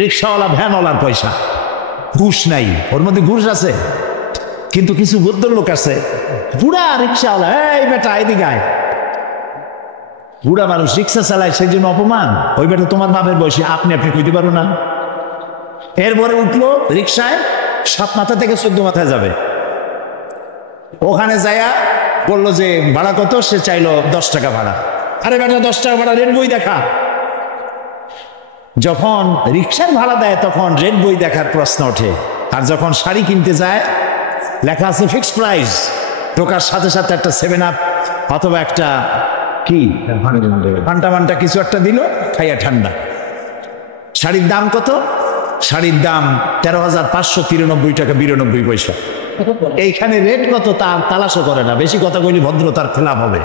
রিক্সাওয়ালা ভ্যানওয়ালার পয়সা, ঘুষ নাই, ওর মধ্যে ঘুষ আছে। কিন্তু কিছু ভদ্রলোক আছে, বুড়া রিক্সাওয়ালা, এই বেটা এদিকে আয়। বুড়া মানুষ রিক্সা চালায়, সেই জন্য অপমান। ওই বেটা তোমার বাপের বয়সী, আপনি কইতে পারো না। এরপরে উঠলো রিক্সায়, 7 মাথা থেকে 14 মাথায় যাবে। ওখানে যায়া বললো যে ভাড়া কত, সে চাইলো 10 টাকা ভাড়া। আরে বেটা 10 টাকা ভাড়া, রেড বই দেখা। যখন রিক্সার ভাড়া দেয় তখন রেড বই দেখার প্রশ্ন ওঠে। আর যখন শাড়ি কিনতে যায় লেখা আছে ফিক্সড প্রাইস, ঢোকার সাথে সাথে একটা 7 আপ অথবা একটা কি ফান্টা কিছু একটা দিল, খাইয়া ঠান্ডা। শাড়ির দাম কত? শাড়ির দাম 13,593 টাকা 92 পয়সা। এইখানে রেট কত তা তালাশও করে না, বেশি কথা কইলে ভদ্রতার খেলাপ হবে।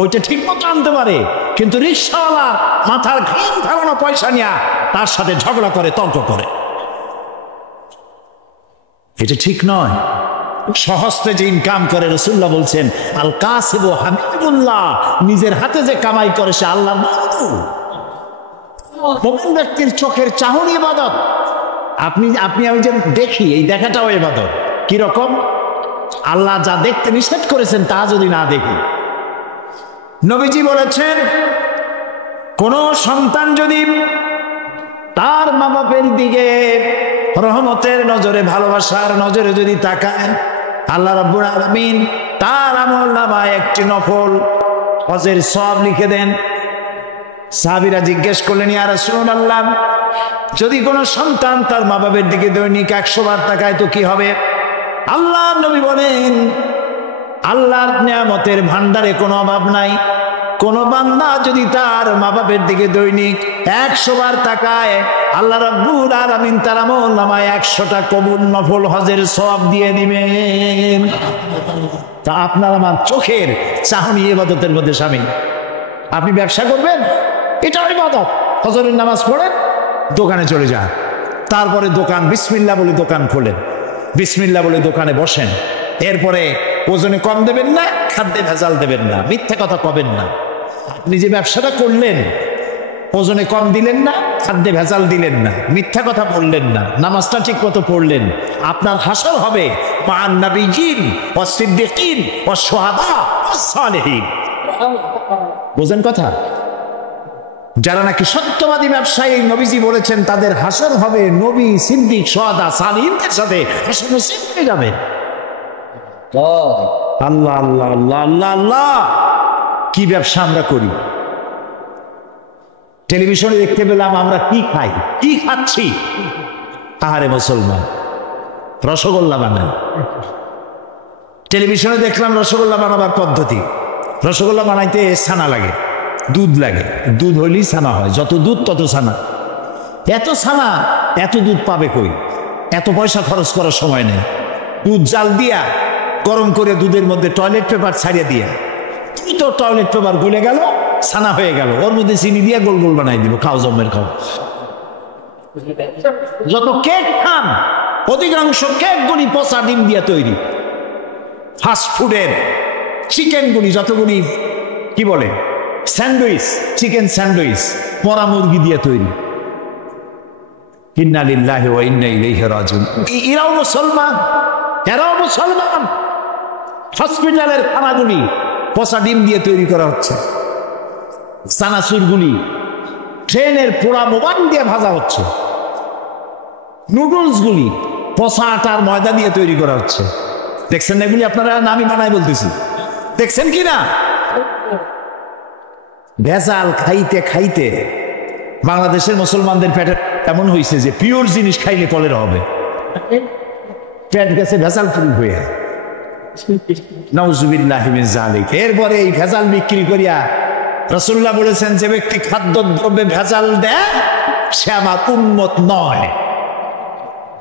ওইটা ঠিক মতো আনতে পারে, কিন্তু রিক্সাওয়ালা মাথার ঘাম ধারণা পয়সা নিয়ে তার সাথে ঝগড়া করে, তর্ক করে। এটা ঠিক নয়। সহস্তে যে ইনকাম করে, রাসূলুল্লাহ বলছেন আল কাসিবু হাবিবুল্লাহ, নিজের হাতে যে কামাই করে সে আল্লাহর বন্ধু। মুমিন ব্যক্তির চোখের চাহনি ইবাদত। আমি যে দেখি, এই দেখাটাও ইবাদত। কিরকম? আল্লাহ যা দেখতে নিষেধ করেছেন তা যদি না দেখি। নবীজি বলেছেন কোন সন্তান যদি তার মা বাপের দিকে রহমতের নজরে, ভালোবাসার নজরে যদি তাকায়, আল্লাহ রাব্বুল আলামিন তার আমলনামায় একটি নফল হজের সওয়াব লিখে দেন। সাহাবীরা জিজ্ঞেস করলেন, ইয়া রাসূলুল্লাহ, যদি কোনো সন্তান তার মা বাবার দিকে দৈনিক 100 বার তাকায় তো কি হবে? আল্লাহর নবী বলেন, আল্লাহর নিয়ামতের ভান্ডারে কোনো অভাব নাই। কোন বান্দা যদি তার মা বাপের দিকে দৈনিক 100 বার তাকায়, আল্লাহ রাব্বুল আলামিন তার আমলনামায় 100টা কবুল নফল হজের সওয়াব দিয়ে দিবেন। তা আপনার আমার চোখের চাহনি ইবাদতের মধ্যে শামিল। আপনি ব্যবসা করবেন, এটাও ইবাদত। ফজরের নামাজ পড়েন, দোকানে চলে যান, তারপরে দোকান বিসমিল্লাহ বলে দোকান খোলেন, বিসমিল্লাহ বলে দোকানে বসেন। এরপরে ওজনে কম দেবেন না, খাদ্যে ভেজাল দেবেন না, মিথ্যা কথা কবেন না। আপনি যে ব্যবসাটা করলেন, ওজনে কম দিলেন না, খাদ্যে ভেজাল দিলেন না, মিথ্যা কথা বললেন না, নামাজটা ঠিক মতো পড়লেন, আপনার হাসর হবে মা'আন নাবিয়্যিন ওয়াস সিদ্দিকিন ওয়াস শুহাদা ওয়াস সালিহিন। বুঝেন কথা? যারা নাকি সত্যবাদী ব্যবসায়ী, নবীজি বলেছেন তাদের হাসর হবে নবী, সিদ্দিক, শুহাদা, সালিহিনদের সাথে হাসর নসিব হয়ে যাবে। আল্লাহ আল্লাহ আল্লাহ আল্লাহ আল্লাহ, কি ব্যবসা আমরা করি! টেলিভিশনে দেখতে পেলাম আমরা কি খাই, কি খাচ্ছি। আহারে মুসলমান, রসগোল্লা বানায়। টেলিভিশনে দেখলাম রসগোল্লা বানাবার পদ্ধতি। রসগোল্লা বানাইতে ছানা লাগে, দুধ লাগে, দুধ হইলেই ছানা হয়, যত দুধ তত ছানা। এত ছানা, এত দুধ পাবে কই? এত পয়সা খরচ করার সময় নেই। দুধ জাল দিয়া গরম করে দুধের মধ্যে টয়লেট পেপার ছাড়িয়ে দিয়া, দ্রুত টয়লেট পেপার গলে গেল, ছানা হয়ে গেল, ওর মধ্যে চিনি দিয়ে গোল গোল বানাই দিব, খাও জমের খাও। যত কেক খান, অধিকাংশ কেকগুলি পচা ডিম দিয়া তৈরি। ফাস্ট ফুডের চিকেনগুলি যতগুলি কি বলে স্যান্ডউইচ, চিকেন স্যান্ডউইচ মরা মুরগি দিয়ে তৈরি। ইন্না লিল্লাহি ওয়া ইন্না ইলাইহি রাজিউন। এরাও মুসলমান, এরাও মুসলমান। হসপিটালের খানাগুলি পচা ডিম দিয়ে তৈরি করা হচ্ছে, চানাচুরগুলি ট্রেনের পোড়া মোবাইল দিয়ে ভাজা হচ্ছে, নুডলসগুলি পচা আটার ময়দা দিয়ে তৈরি করা হচ্ছে। দেখছেন এগুলি? আপনারা নামি বানাই বলতেছি, দেখছেন কি না? ভেজাল খাইতে খাইতে বাংলাদেশের মুসলমানদের পেটে এমন হয়েছে যে পিওর জিনিস খাইলে কলেরা হবে, পেট গেছে ভেজাল ফুল হয়ে। নাউজুবিল্লাহি মিন যালিক। এরপরে এই ভেজাল বিক্রি করিয়া রাসূলুল্লাহ বলেছেন, যে ব্যক্তি খাদ্যদ্রব্যে ভেজাল দেয় সে আমার উম্মত নয়।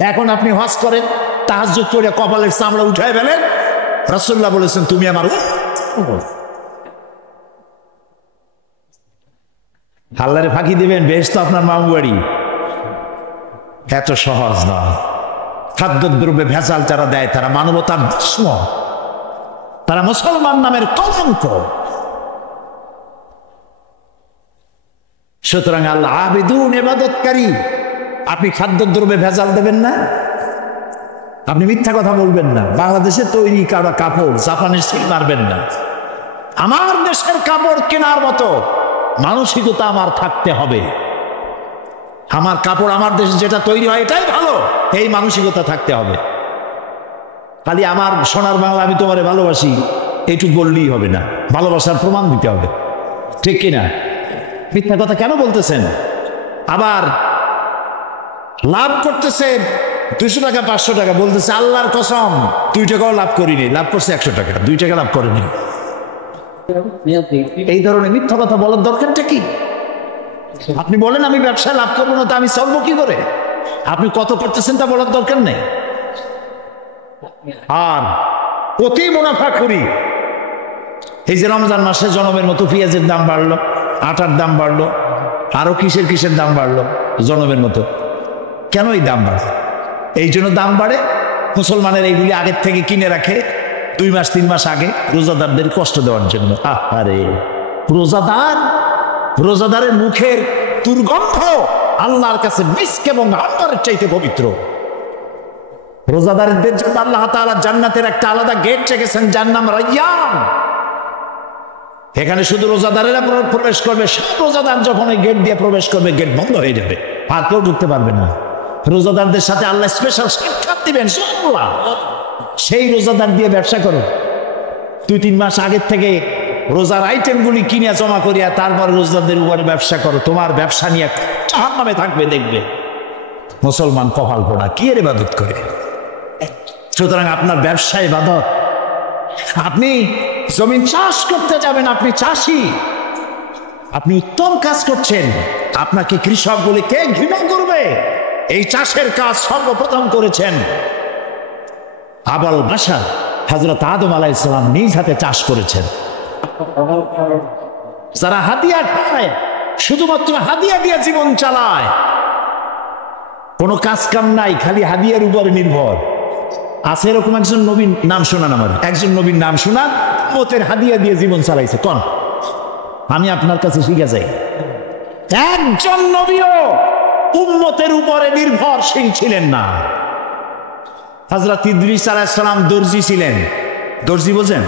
এখন আপনি হজ করেন, তাহাজ্জুদ করে কপালের চামড়া উঠায় ফেলেন, রাসূলুল্লাহ বলেছেন তুমি আমার উম্মত। আল্লাহরে ফাঁকি দিবেন, বেহেশত আপনার মামু বাড়ি। এত সহজ নয়। খাদ্যদ্রব্যে ভেজাল যারা দেয় তারা মানবতার দুশমন, তারা মুসলমান নামের কলঙ্ক। সুতরাং আল্লাহ আবিদুন, ইবাদতকারী, আপনি খাদ্যদ্রব্যে ভেজাল দেবেন না, আপনি মিথ্যা কথা বলবেন না, বাংলাদেশে তৈরি কাপড় জাপানের সিল মারবেন না। আমার দেশের কাপড় কেনার মতো মানসিকতা আমার থাকতে হবে। আমার কাপড় আমার দেশে যেটা তৈরি হয় এটাই ভালো, এই মানসিকতা থাকতে হবে। খালি আমার সোনার বাংলা আমি তোমারে ভালোবাসি এইটুকু বললেই হবে না, ভালোবাসার প্রমাণ দিতে হবে, ঠিক কিনা? মিথ্যা কথা কেন বলতেছেন? আবার লাভ করতেছেন 200 টাকা 500 টাকা, বলতেছে আল্লাহর কসম 2 টাকাও লাভ করিনি, লাভ করছে 100 টাকা, 2 টাকা লাভ করেনি। এই ধরনের মিথ্যা কথা বলার দরকারটা কি? আপনি বলেন আমি ব্যবসায় লাভ করবো না, তা আমি চলবো কি করে? আপনি কত করতেছেন তা বলার দরকার নেই। আর অতি মুনাফা করি, এই যে রমজান মাসে জনমের মতো পেঁয়াজের দাম বাড়লো, আটার দাম বাড়লো, আরো কিসের দাম বাড়লো জনমের মতো। কেন এই দাম বাড়ে? এই জন্য দাম বাড়ে মুসলমানের এইগুলি আগের থেকে কিনে রাখে 2 মাস 3 মাস আগে, রোজাদারদের কষ্ট দেওয়ার জন্য। আরে রোজাদারের মুখের দুর্গন্ধ আল্লাহর কাছে মিস্ক এবং আম্বরের চাইতে পবিত্র। রোজাদারদের জন্য আল্লাহ তাআলা জান্নাতের একটা আলাদা গেট রেখেছেন, যার নাম রায়্যান। এখানে শুধু রোজাদারেরা প্রবেশ করবে। সব রোজাদার যখন ওই গেট দিয়ে প্রবেশ করবে, গেট বন্ধ হয়ে যাবে, আর কেউ ঢুকতে পারবে না। রোজাদারদের সাথে আল্লাহ স্পেশাল সাক্ষাৎ দিবেন। সুবহানাল্লাহ। সেই রোজাদার দিয়ে ব্যবসা করো, 2-3 মাস আগের থেকে রোজার আইটেমগুলি কিনে জমা করিয়া তারপর রোজাদারদের উপরে ব্যবসা করো, তোমার ব্যবসা নিয়ে জাহান্নামে থাকবে, দেখবে। মুসলমান কপাল পোড়া, কি এর ইবাদত করে? সুতরাং আপনার ব্যবসা ইবাদত। আপনি জমিন চাষ করতে যাবেন, আপনি চাষি, আপনি উত্তম কাজ করছেন, আপনাকে কৃষক বলে কে ঘৃণা করবে? এই চাষের কাজ সর্বপ্রথম করেছেন আবুল বাশার হযরত আদম আলাইহিস সালাম, নিজ হাতে চাষ করেছেন। যারা হাদিয়া খায়, শুধুমাত্র হাদিয়া দিয়ে জীবন চালায়, কোনো কাজ কাম নাই, খালি হাদিয়ার উপরে নির্ভর আছে, এরকম একজন নবীর নাম শোনান, আমার একজন নবীর নাম শোনান উম্মতের হাদিয়া দিয়ে জীবন চালাইছে। কোন? আমি আপনার কাছে শিখে যাই, একজন নবীও উম্মতের উপরে নির্ভরশীল ছিলেন না। হযরত ইদ্রিস আলাইহিস সালাম দর্জি ছিলেন। দর্জি বোঝেন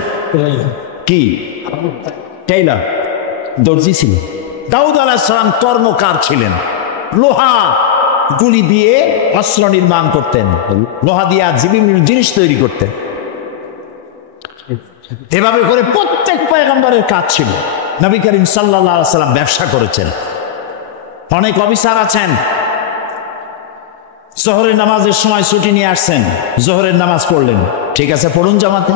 কি? টেইলার, দর্জি ছিলেন। দাউদ আলাইহিস সালাম কর্মকার ছিলেন, লোহা গুলি দিয়ে অস্ত্র নির্মাণ করতেন, লোহা দিয়ে বিভিন্ন জিনিস তৈরি করতেন। এভাবে করে প্রত্যেক পয়গম্বরের কাজ ছিল। নবী করিম সাল্লাল্লাহু আলাইহি সাল্লাম ব্যবসা করেছেন। অনেক অফিসার আছেন, জোহরের নামাজের সময় ছুটি নিয়ে আসছেন, জোহরের নামাজ পড়লেন, ঠিক আছে পড়ুন জামাতে,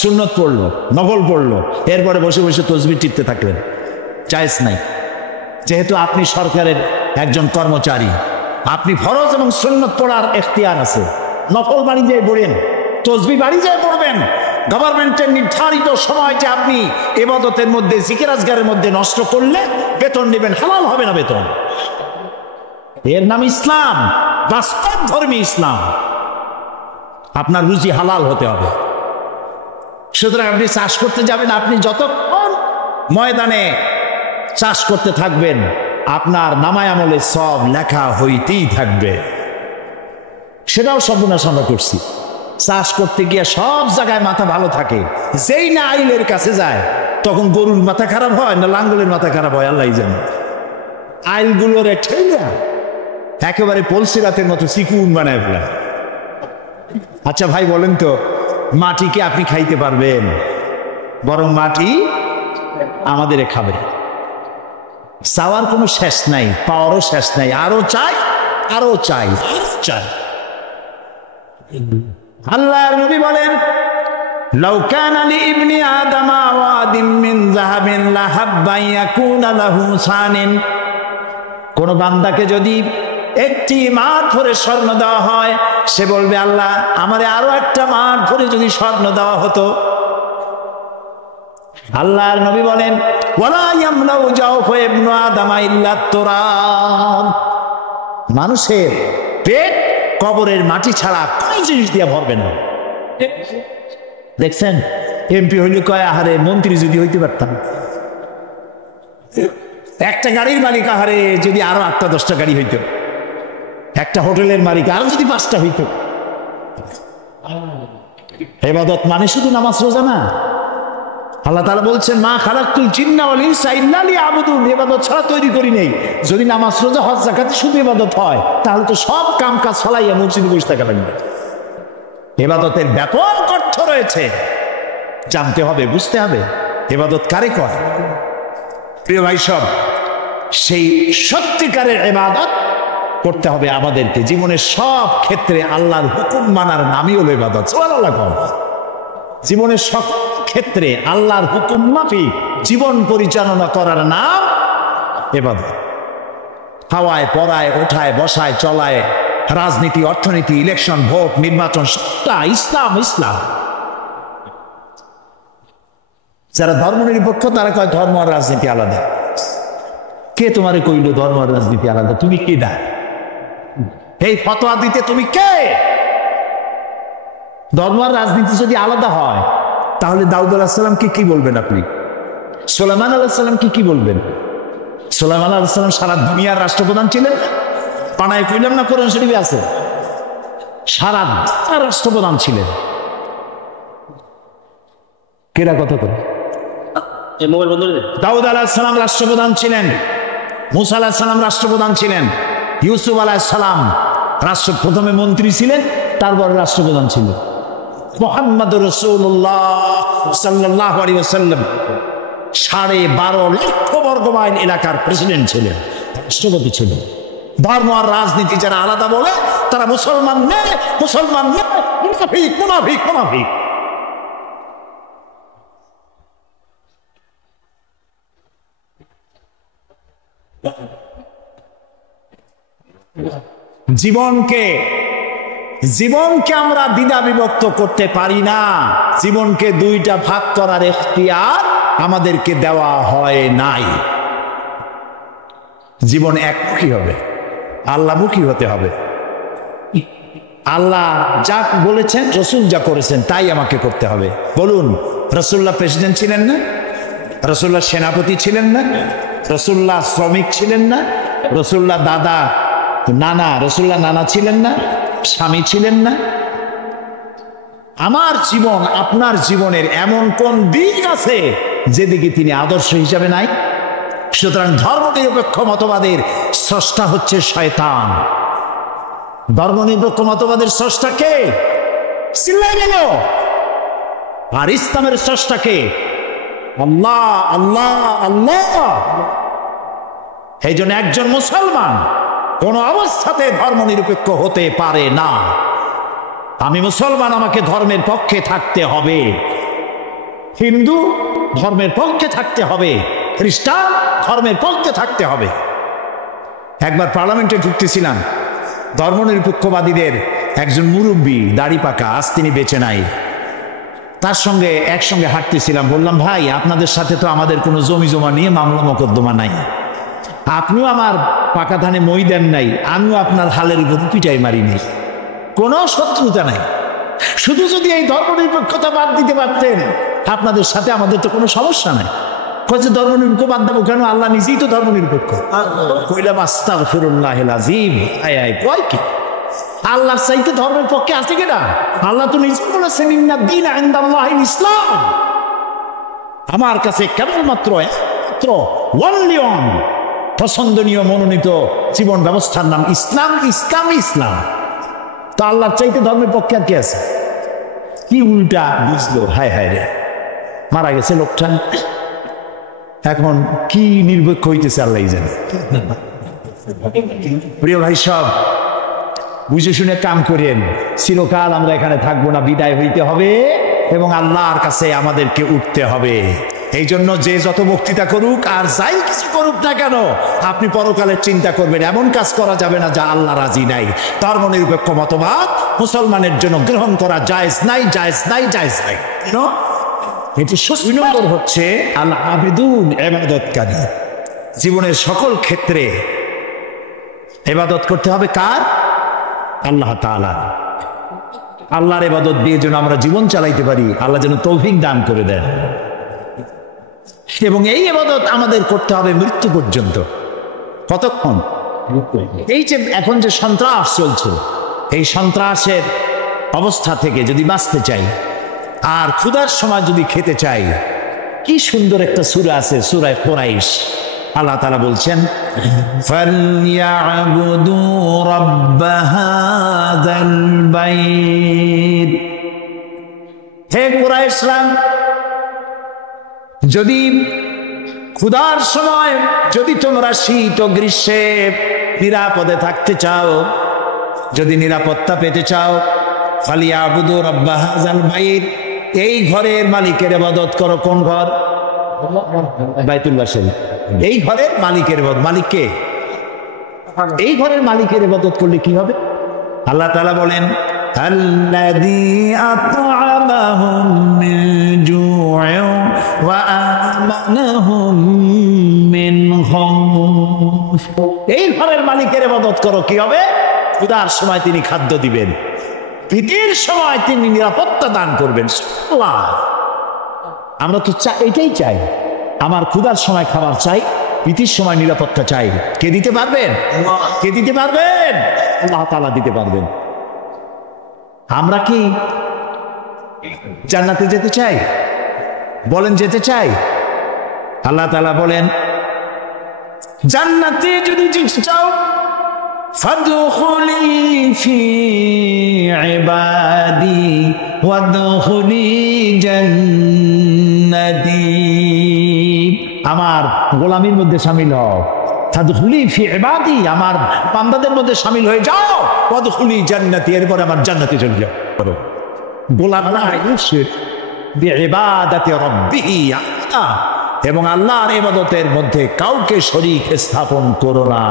সুন্নত পড়লো, নফল পড়লো, এরপরে বসে বসে তাসবিহ টিপতে থাকলেন, জায়েজ নাই। যেহেতু আপনি সরকারের একজন কর্মচারী, আপনি ফরজ এবং সুন্নত পড়ার এখতিয়ার আছে। নফল বাড়ি যেয়ে পড়েন, তাসবিহ বাড়ি যেয়ে পড়বেন। গভর্নমেন্টের নির্ধারিত সময় যে আপনি ইবাদতের মধ্যে, জিকির আজগারের মধ্যে নষ্ট করলে বেতন নেবেন, হালাল হবে না বেতন। এর নাম ইসলাম, বাস্তব ধর্মী ইসলাম। আপনার রুজি হালাল হতে হবে। সুতরাং আপনি চাষ করতে যাবেন, আপনি যতক্ষণ ময়দানে চাষ করতে থাকবেন, আপনার নামায় আমলে সব লেখা হইতেই থাকবে। সেটাও সর্বনাশ আমরা করছি। চাষ করতে গিয়ে সব জায়গায় মাথা ভালো থাকে, যেই না আইলের কাছে যায় তখন গরুর মাথা খারাপ হয় না লাঙ্গলের মাথা খারাপ হয় আল্লাহ জানে। আইলগুলোর ঠেলা একেবারে পলসিরাতের মতো চিকুন বানায় ফেলা। আচ্ছা ভাই বলেন তো, মাটিকে আপনি খাইতে পারবেন? বরং মাটি আমাদের খাবে। চাওয়ার কোনো শেষ নাই, পাওয়ারও শেষ নাই, আরো চাই, আরো চাই, আরো চাই। আল্লাহর নবী বলেন, লাউ কানা লি ইবনি আদামা ওয়াদিন মিন যাহাবিন লাহাব্বা ইয়াকুনা লাহু সানিন। কোন বান্দাকে যদি একটি মাঠ ভরে স্বর্ণ দেওয়া হয়, সে বলবে আল্লাহ আমারে আরো একটা মাঠ ভরে যদি স্বর্ণ দেওয়া হতো। আল্লাহর নবী বলেন, ওয়ালা ইয়ামলাউ জাওফা ইবনু আদামা ইল্লা তুরাব। মানুষের পেট কবরের মাটি ছাড়া কোনো জিনিস দিয়ে ভরবে না। দেখছেন, এমপি হইলে কয় আহারে মন্ত্রী যদি হইতে পারতাম, একটা গাড়ির মালিক আহারে যদি আরো 8টা 10টা গাড়ি হইতো, একটা হোটেলের মালিক আর যদি 5টা হইতো। ইবাদত মানে শুধু নামাজ রোজা না। আল্লাহ তাআলা বলছেন মা খালাকতুল জিন্না ওয়াল ইনসা ইল্লা লিয়াবুদুন, ইবাদত ছাড়া তৈরি করি নেই। যদি নামাজ রোজা হজ যাকাত শুধু ইবাদত হয় তাহলে তো সব কাম কাজ ফলাইয়া মসজিদে বসে থাকা লাগবে। ইবাদতের ব্যাপক অর্থ রয়েছে, জানতে হবে, বুঝতে হবে ইবাদত কারে কয়। প্রিয় ভাই সব, সেই সত্যিকারের ইবাদত করতে হবে আমাদেরকে জীবনের সব ক্ষেত্রে। আল্লাহর হুকুম মানার নামই হলো ইবাদত। সুবহানাল্লাহ। জীবনের সকল ক্ষেত্রে আল্লাহর হুকুম মাফিক জীবন পরিচালনা করার নাম ইবাদত। খাওয়ায়, পড়ায়, ওঠায়, বসায়, চলায়, রাজনীতি, অর্থনীতি, ইলেকশন, ভোট, নির্বাচন, সবটা ইসলাম। ইসলাম। যারা ধর্ম নিরপেক্ষ তারা কয় ধর্ম আর রাজনীতি আলাদা। কে তোমারে কইল ধর্ম আর রাজনীতি আলাদা? তুমি কে দা এই ফতোয়া দিতে? তুমি কে? ধর্ম আর রাজনীতি যদি আলাদা হয় তাহলে দাউদ আলাইহিস সালামকে কি বলবেন আপনি? সুলাইমান আলাইহিস সালামকে কি বলবেন? সুলাইমান আলাইহিস সালাম সারা দুনিয়ার রাষ্ট্রপ্রধান ছিলেন। পানায় কইলাম না, কোরআন শরীফে আছে, সারা দুনিয়ার রাষ্ট্রপ্রধান ছিলেন। কেরা কথা করে? দাউদ আলাইহিস সালাম রাষ্ট্রপ্রধান ছিলেন, মুসা আলাইহিস সালাম রাষ্ট্রপ্রধান ছিলেন, ইউসুফ আলাইহিস সালাম প্রথমে মন্ত্রী ছিলেন, তারপর রাষ্ট্রপ্রধান ছিলেন। মুহাম্মদুর রাসূলুল্লাহ সাল্লাল্লাহু আলাইহি ওয়াসাল্লাম 12.5 লক্ষ বর্গ মাইল এলাকার প্রেসিডেন্ট ছিলেন, রাষ্ট্রপতি ছিলেন। ধর্ম আর রাজনীতি যারা আলাদা বলে তারা মুসলমান নয়, মুসলমান নয়, মুনাফিক, মুনাফিক, মুনাফিক। জীবনকে আমরা দ্বিধা বিভক্ত করতে পারি না। জীবনকে 2টা ভাগ করার এখতিয়ার আমাদেরকে দেওয়া হয় নাই। জীবন একমুখী হবে, আল্লাহমুখী হতে হবে। আল্লাহ যা বলেছেন, রসুল যা করেছেন তাই আমাকে করতে হবে। বলুন, রসুল্লাহ প্রেসিডেন্ট ছিলেন না? রসুল্লাহ সেনাপতি ছিলেন না? রসুল্লাহ শ্রমিক ছিলেন না? রসুল্লাহ রসুল্লাহ নানা ছিলেন না? স্বামী ছিলেন না? আমার জীবন, আপনার জীবনের এমন কোন দিক আছে যেদিকে তিনি আদর্শ হিসাবে নাই? সুতরাং ধর্মনিরপেক্ষ মতবাদের স্রষ্টা হচ্ছে শয়তান। ধর্মনিরপেক্ষ মতবাদের স্রষ্টা কে? চিল্লাই গেল। আর ইসলামের স্রষ্টা কে? আল্লাহ, আল্লাহ, আল্লাহ। এই জন্য একজন মুসলমান কোন অবস্থাতে ধর্মনিরপেক্ষ হতে পারে না। আমি মুসলমান, আমাকে ধর্মের পক্ষে থাকতে হবে। হিন্দু ধর্মের পক্ষে থাকতে হবে, খ্রিস্টান ধর্মের পক্ষে থাকতে হবে। একবার পার্লামেন্টে ঢুকতেছিলাম, ধর্মনিরপেক্ষবাদীদের একজন মুরব্বী, দাড়ি পাকা, আজ তিনি বেঁচে নাই, তার সঙ্গে একসঙ্গে হাঁটতেছিলাম। বললাম, ভাই আপনাদের সাথে তো আমাদের কোনো জমি জমা নিয়ে মামলা মোকদ্দমা নাই, আপনিও আমার পাকা ধানে মই দেন নাই, আমিও আপনার হালের উপর পিটাই মারি নাই, কোনো শত্রুতা নাই। শুধু যদি এই ধর্মনিরপেক্ষতা বাদ দিতে পারতেন আপনাদের সাথে আমাদের তো কোনো সমস্যা নাই। কয়েছে ধর্মনিরপেক্ষ বাদ দেবো কেন? আল্লাহ নিজেই তো ধর্মনিরপেক্ষ। কইলাম আস্তাগফিরুল্লাহিল আযীম। কয় কি আল্লাহর চাইতে ধর্মের পক্ষে আছে কিনা? আল্লাহ তো নিজেই বলেছেন ইন্না দীনা ইনদাল্লাহিল ইসলাম। আমার কাছে কেবলমাত্র ওয়ানলি ওয়ান পছন্দনীয় মনোনীত জীবন ব্যবস্থার নাম ইসলাম, ইসলাম, ইসলাম। তো আল্লাহর চাইতে ধর্মের পক্ষে আর কি আছে? কি উল্টা বুঝলো! হায় হায় রে, মারা গেছে লোকটা, এখন কি নিরপেক্ষ হইতেছে আল্লাহ জানে। প্রিয় ভাই সব, বুঝে শুনে কাম করেন। চিরকাল আমরা এখানে থাকবো না, বিদায় হইতে হবে এবং আল্লাহর কাছে আমাদেরকে উঠতে হবে। এই জন্য যে যত বক্তৃতা করুক আর যাই কিছু করুক না কেন, আপনি পরকালের চিন্তা করবেন। এমন কাজ করা যাবে না যা আল্লাহ রাজি নাই। ধর্মনিরপেক্ষ মতবাদ মুসলমানের জন্য গ্রহণ করা জায়েজ নাই, জায়েজ নাই, জায়েজ নাই। এটি 2 নম্বর হচ্ছে আল আবিদুন, ইবাদতকারী। জীবনের সকল ক্ষেত্রে ইবাদত করতে হবে কার? আল্লাহ তাআলা। আল্লাহর ইবাদত দিয়ে যেন আমরা জীবন চালাইতে পারি, আল্লাহ যেন তৌফিক দান করে দেন। এবং এই ইবাদত আমাদের করতে হবে মৃত্যু পর্যন্ত। কতক্ষণ? এই যে এখন যে সন্ত্রাস চলছে, এই সন্ত্রাসের অবস্থা থেকে যদি বাঁচতে চাই আর ক্ষুধার সময় যদি খেতে চাই, কি সুন্দর একটা সূরা আছে, সূরা কুরাইশ। আল্লাহ তাআলা বলছেন, ফালইয়াবুদু রাব্ব হাযাল বাইত। হে কুরাইশরা, যদি ক্ষুধার সময় যদি তোমরা শীত ও গ্রীষ্মে নিরাপদে থাকতে চাও, যদি নিরাপত্তা পেতে চাও, ফালিয়াবুদু রাব্ব হাযাল বাইত, এই ঘরের মালিকের ইবাদত করো। কোন ঘর? বাইতুল্লাহ শরীফ। এই ঘরের মালিকের ইবাদত, মালিক কে? এই ঘরের মালিকের ইবাদত করলে কি হবে? আল্লাহ তাআলা বলেন, আল্লাযী আত'আমাহুম মিন জু'ইন ওয়া আমানাহুম মিন খাউফ। এই ঘরের মালিকের ইবাদত করো, কি হবে? ক্ষুধার সময় তিনি খাদ্য দিবেন, ভীতির সময় তিনি নিরাপত্তা দান করবেন। আল্লাহ, আমরা তো এটাই চাই, আমার ক্ষুধার সময় খাবার চাই, ভীতির সময় নিরাপত্তা চাই। কে দিতে পারবেন? কে দিতে পারবেন? আল্লাহ তাআলা দিতে পারবেন। আমরা কি জান্নাতে যেতে চাই? বলেন, যেতে চাই? আল্লাহ তাআলা বলেন, জান্নাতে যদি যেতে চাও, ফাদখুলি ফি ইবাদি ওয়াদখুলি জান্নাতি। আমার গোলামির মধ্যে শামিল হও। ফাদখুলি ফি ইবাদি, আমার বান্দাদের মধ্যে শামিল হয়ে যাও। ওয়াদখুলি জান্নাতি, এরপর আমার জান্নাতে চলে যাও। গোলাম না ইউশরিক বিইবাদাতি রাব্বিহি আহাদা, এবং আল্লাহর ইবাদতের মধ্যে কাউকে শরীক স্থাপন করো না।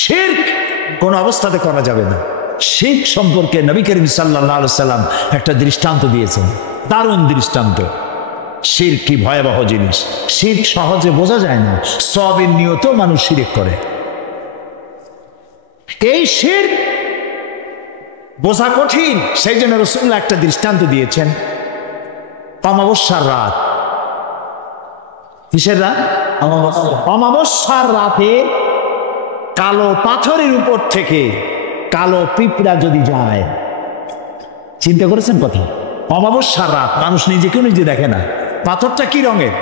শিরক কোন অবস্থাতে করা যাবে না। শিরক সম্পর্কে নবী করিম সাল্লাল্লাহু আলাইহি সাল্লাম একটা দৃষ্টান্ত দিয়েছেন, দারুণ দৃষ্টান্ত। শিরক কি ভয়াবহ জিনিস! শিরক সহজে বোঝা যায় না, সওয়াবের নিয়তেও মানুষ শিরক করে। এই শিরক বোঝা কঠিন, সেই জন্য রাসূলুল্লাহ একটা দৃষ্টান্ত দিয়েছেন। অমাবস্যার রাত, কিসের রাত? অমাবস্যার রাতে কালো পাথরের উপর থেকে কালো পিঁপড়া যদি যায়, চিন্তা করেছেন কথা? অমাবস্যার রাত, মানুষ নিজেকেও নিজে দেখে না, পাথরটা কি রঙের,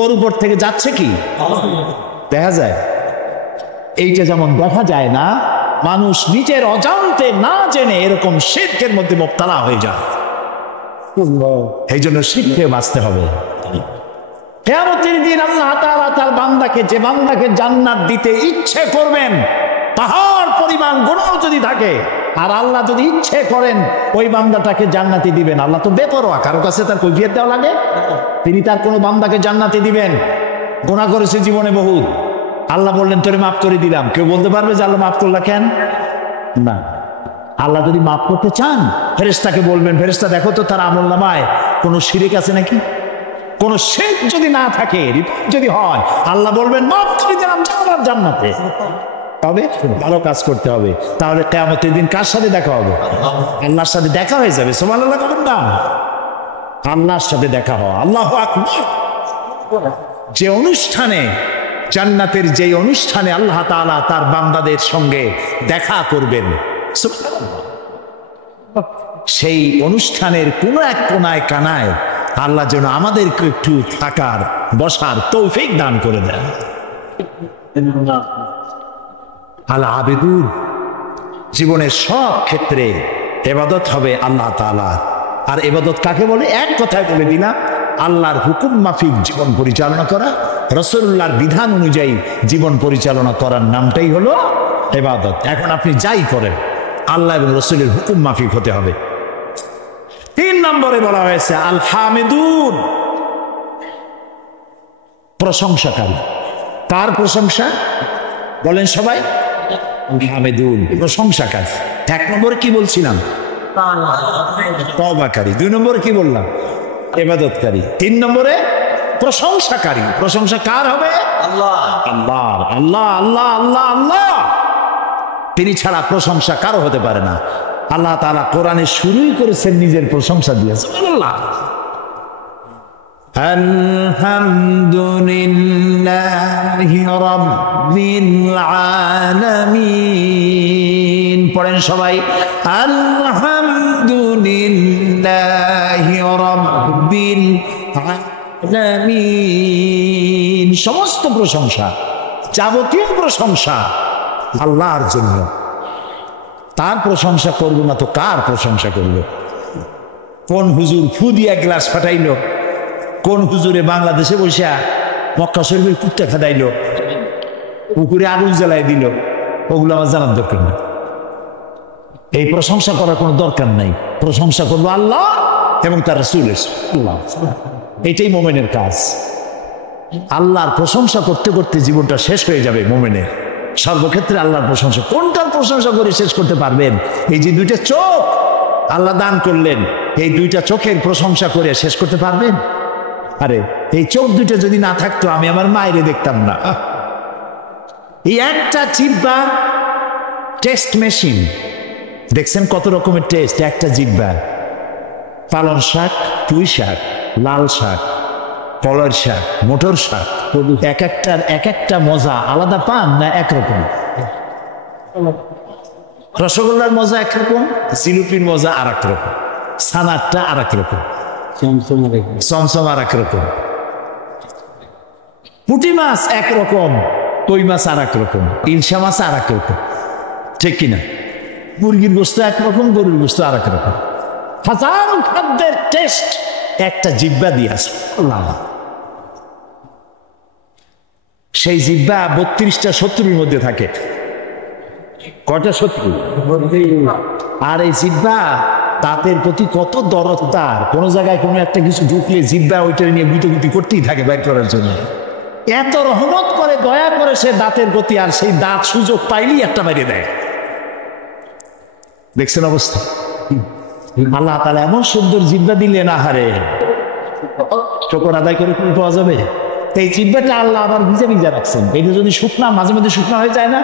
ওর উপর থেকে যাচ্ছে কি দেখা যায়? এইটা যেমন দেখা যায় না, মানুষ নিজের অজান্তে না জেনে এরকম শিরকের মধ্যে মুবতালা হয়ে যায়। এই জন্য শিরকে বাঁচতে হবে। কিয়ামতের দিন আল্লাহ তাআলা তার বান্দাকে, যে বান্দাকে জান্নাত দিতে ইচ্ছে করবেন, পাহাড় পরিমাণ গুনাহ যদি থাকে, আর আল্লাহ যদি ইচ্ছে করেন ওই বান্দাটাকে জান্নাতি দিবেন। আল্লাহ তো বেপরোয়া, কারো কাছে তার কৈফিয়ত দেওয়া লাগে? তিনি তার কোনো বান্দাকে জান্নাতি দিবেন। গুনাহ করেছে জীবনে বহুত, আল্লাহ বললেন তোরে মাফ করে দিলাম। কেউ বলতে পারবে যে আল্লাহ মাফ করলা কেন? না। আল্লাহ যদি মাফ করতে চান, ফেরেশতাকে বলবেন, ফেরেশতা দেখো তো তার আমলনামায় কোনো শিরক আছে নাকি। কোন শিরক যদি না থাকে, যদি হয়, আল্লাহ বলবেন মাফ করে দিলাম, যাও জান্নাতে। তবে ভালো কাজ করতে হবে। তাহলে কিয়ামতের দিন কার সাথে দেখা হবে? আল্লাহর সাথে দেখা হয়ে যাবে। সুবহানাল্লাহ বলেন না? আল্লাহর সাথে দেখা হয়। আল্লাহু আকবার। যে অনুষ্ঠানে, জান্নাতের যে অনুষ্ঠানে আল্লাহ তাআলা তার বান্দাদের সঙ্গে দেখা করবেন, সেই অনুষ্ঠানের কোন এক কোনায় কানায় আল্লাহ যেন আমাদেরকে একটু থাকার, বসার তৌফিক দান করে দেন। আল আবেদুন, জীবনের সব ক্ষেত্রে ইবাদত হবে আল্লাহ তাআলা। আর ইবাদত কাকে বলে? এক কথায় বলে দিলাম, আল্লাহর হুকুম মাফিক জীবন পরিচালনা করা, রাসূলুল্লাহর বিধান অনুযায়ী জীবন পরিচালনা করার নামটাই হলো ইবাদত। এখন আপনি যাই করেন, আল্লাহ এবং রাসূলের হুকুম মাফিক হতে হবে। 3 নম্বরে বলা হয়েছে আল হামিদুন, প্রশংসাকারী। কার প্রশংসা বলেন সবাই? হামিদুন, প্রশংসাকারী। 1 নম্বরে কি বলছিলাম? তওবাকারী। 2 নম্বরে কি বললাম? ইবাদতকারী। 3 নম্বরে প্রশংসাকারী। প্রশংসা কার হবে? আল্লাহ। আল্লাহ আল্লাহ আল্লাহ আল্লাহ আল্লাহ, তিনি ছাড়া প্রশংসা কারো হতে পারে না। আল্লাহ তাআলা কোরআনে শুরুই করেছেন নিজের প্রশংসা দিয়ে। সুবহানাল্লাহ। আলহামদুলিল্লাহি রাব্বিল আলামিন। পড়েন সবাই, আলহামদুলিল্লাহি রাব্বিল আলামিন। সমস্ত প্রশংসা, যাবতীয় প্রশংসা আল্লাহর জন্য। তার প্রশংসা করবো না তো কার প্রশংসা করবো? কোন হুজুর ফু দিয়া গ্লাস ফাটাইলো? কোন হুজুরে বাংলাদেশে বসে মক্কা শরীফের কুত্তা খাদাইল, পুকুরে আগুন জ্বালাই দিল? ওগুলো আমার জানার দরকার নেই। এই প্রশংসা করার কোনো দরকার নাই। প্রশংসা করবো আল্লাহ এবং তার রাসূলের। এটাই মোমেনের কাজ। আল্লাহর প্রশংসা করতে করতে জীবনটা শেষ হয়ে যাবে মোমেনের। সর্বক্ষেত্রে আল্লাহর প্রশংসা। কোনটার প্রশংসা করে শেষ করতে পারবেন? এই যে দুইটা চোখ আল্লাহ দান করলেন, এই দুইটা চোখের প্রশংসা করে শেষ করতে পারবেন? আরে এই চোখ দুইটা যদি না থাকতো আমি আমার মায়েরে দেখতাম না। এই একটা জিহ্বা টেস্ট মেশিন। দেখছেন কত রকমের টেস্ট একটা জিহ্বা। পালং শাক, পুঁই শাক, লাল শাক, কলার শাক, মোটর শাক, এক একটা মজা আলাদা পান না একরকম? রসগোল্লার মজা একরকম, জিলিপির মজা আর এক রকম, ছানারটা আর এক রকম, চমচম আর এক রকম, পুঁটি মাছ একরকম, কই মাছ আর এক রকম, ইলশা মাছ আর এক রকম, ঠিক কিনা? মুরগির গোস্ত একরকম, গরুর গোস্ত আর এক রকম। হাজারো খাদ্যের টেস্ট একটা জিহ্বা দিয়ে আছে। সেই জিহ্বা 32টা শত্রুর মধ্যে থাকে। কয়টা শত্রু? আর এই জিহ্বা দাঁতের প্রতি কত দরদ তার। কোন জায়গায় কোনো একটা কিছু ঢুকলে জিহ্বা ওইটা নিয়ে গুটি করতেই থাকে বাইর করার জন্য। এত রহমত করে, দয়া করে সে দাঁতের প্রতি, আর সেই দাঁত সুযোগ পাইলেই একটা বাইরে দেয়। দেখছেন অবস্থা? আল্লাহ তাআলা এমন সুন্দর জিহ্বা দিলেন, আহারে শুকর আদায় করে কি পাওয়া যাবে? এই জিহ্বাটা আল্লাহ আবার ভিজা ভিজা রাখছেন। এটা যদি শুকনা, মাঝে মাঝে শুকনা হয়ে যায় না,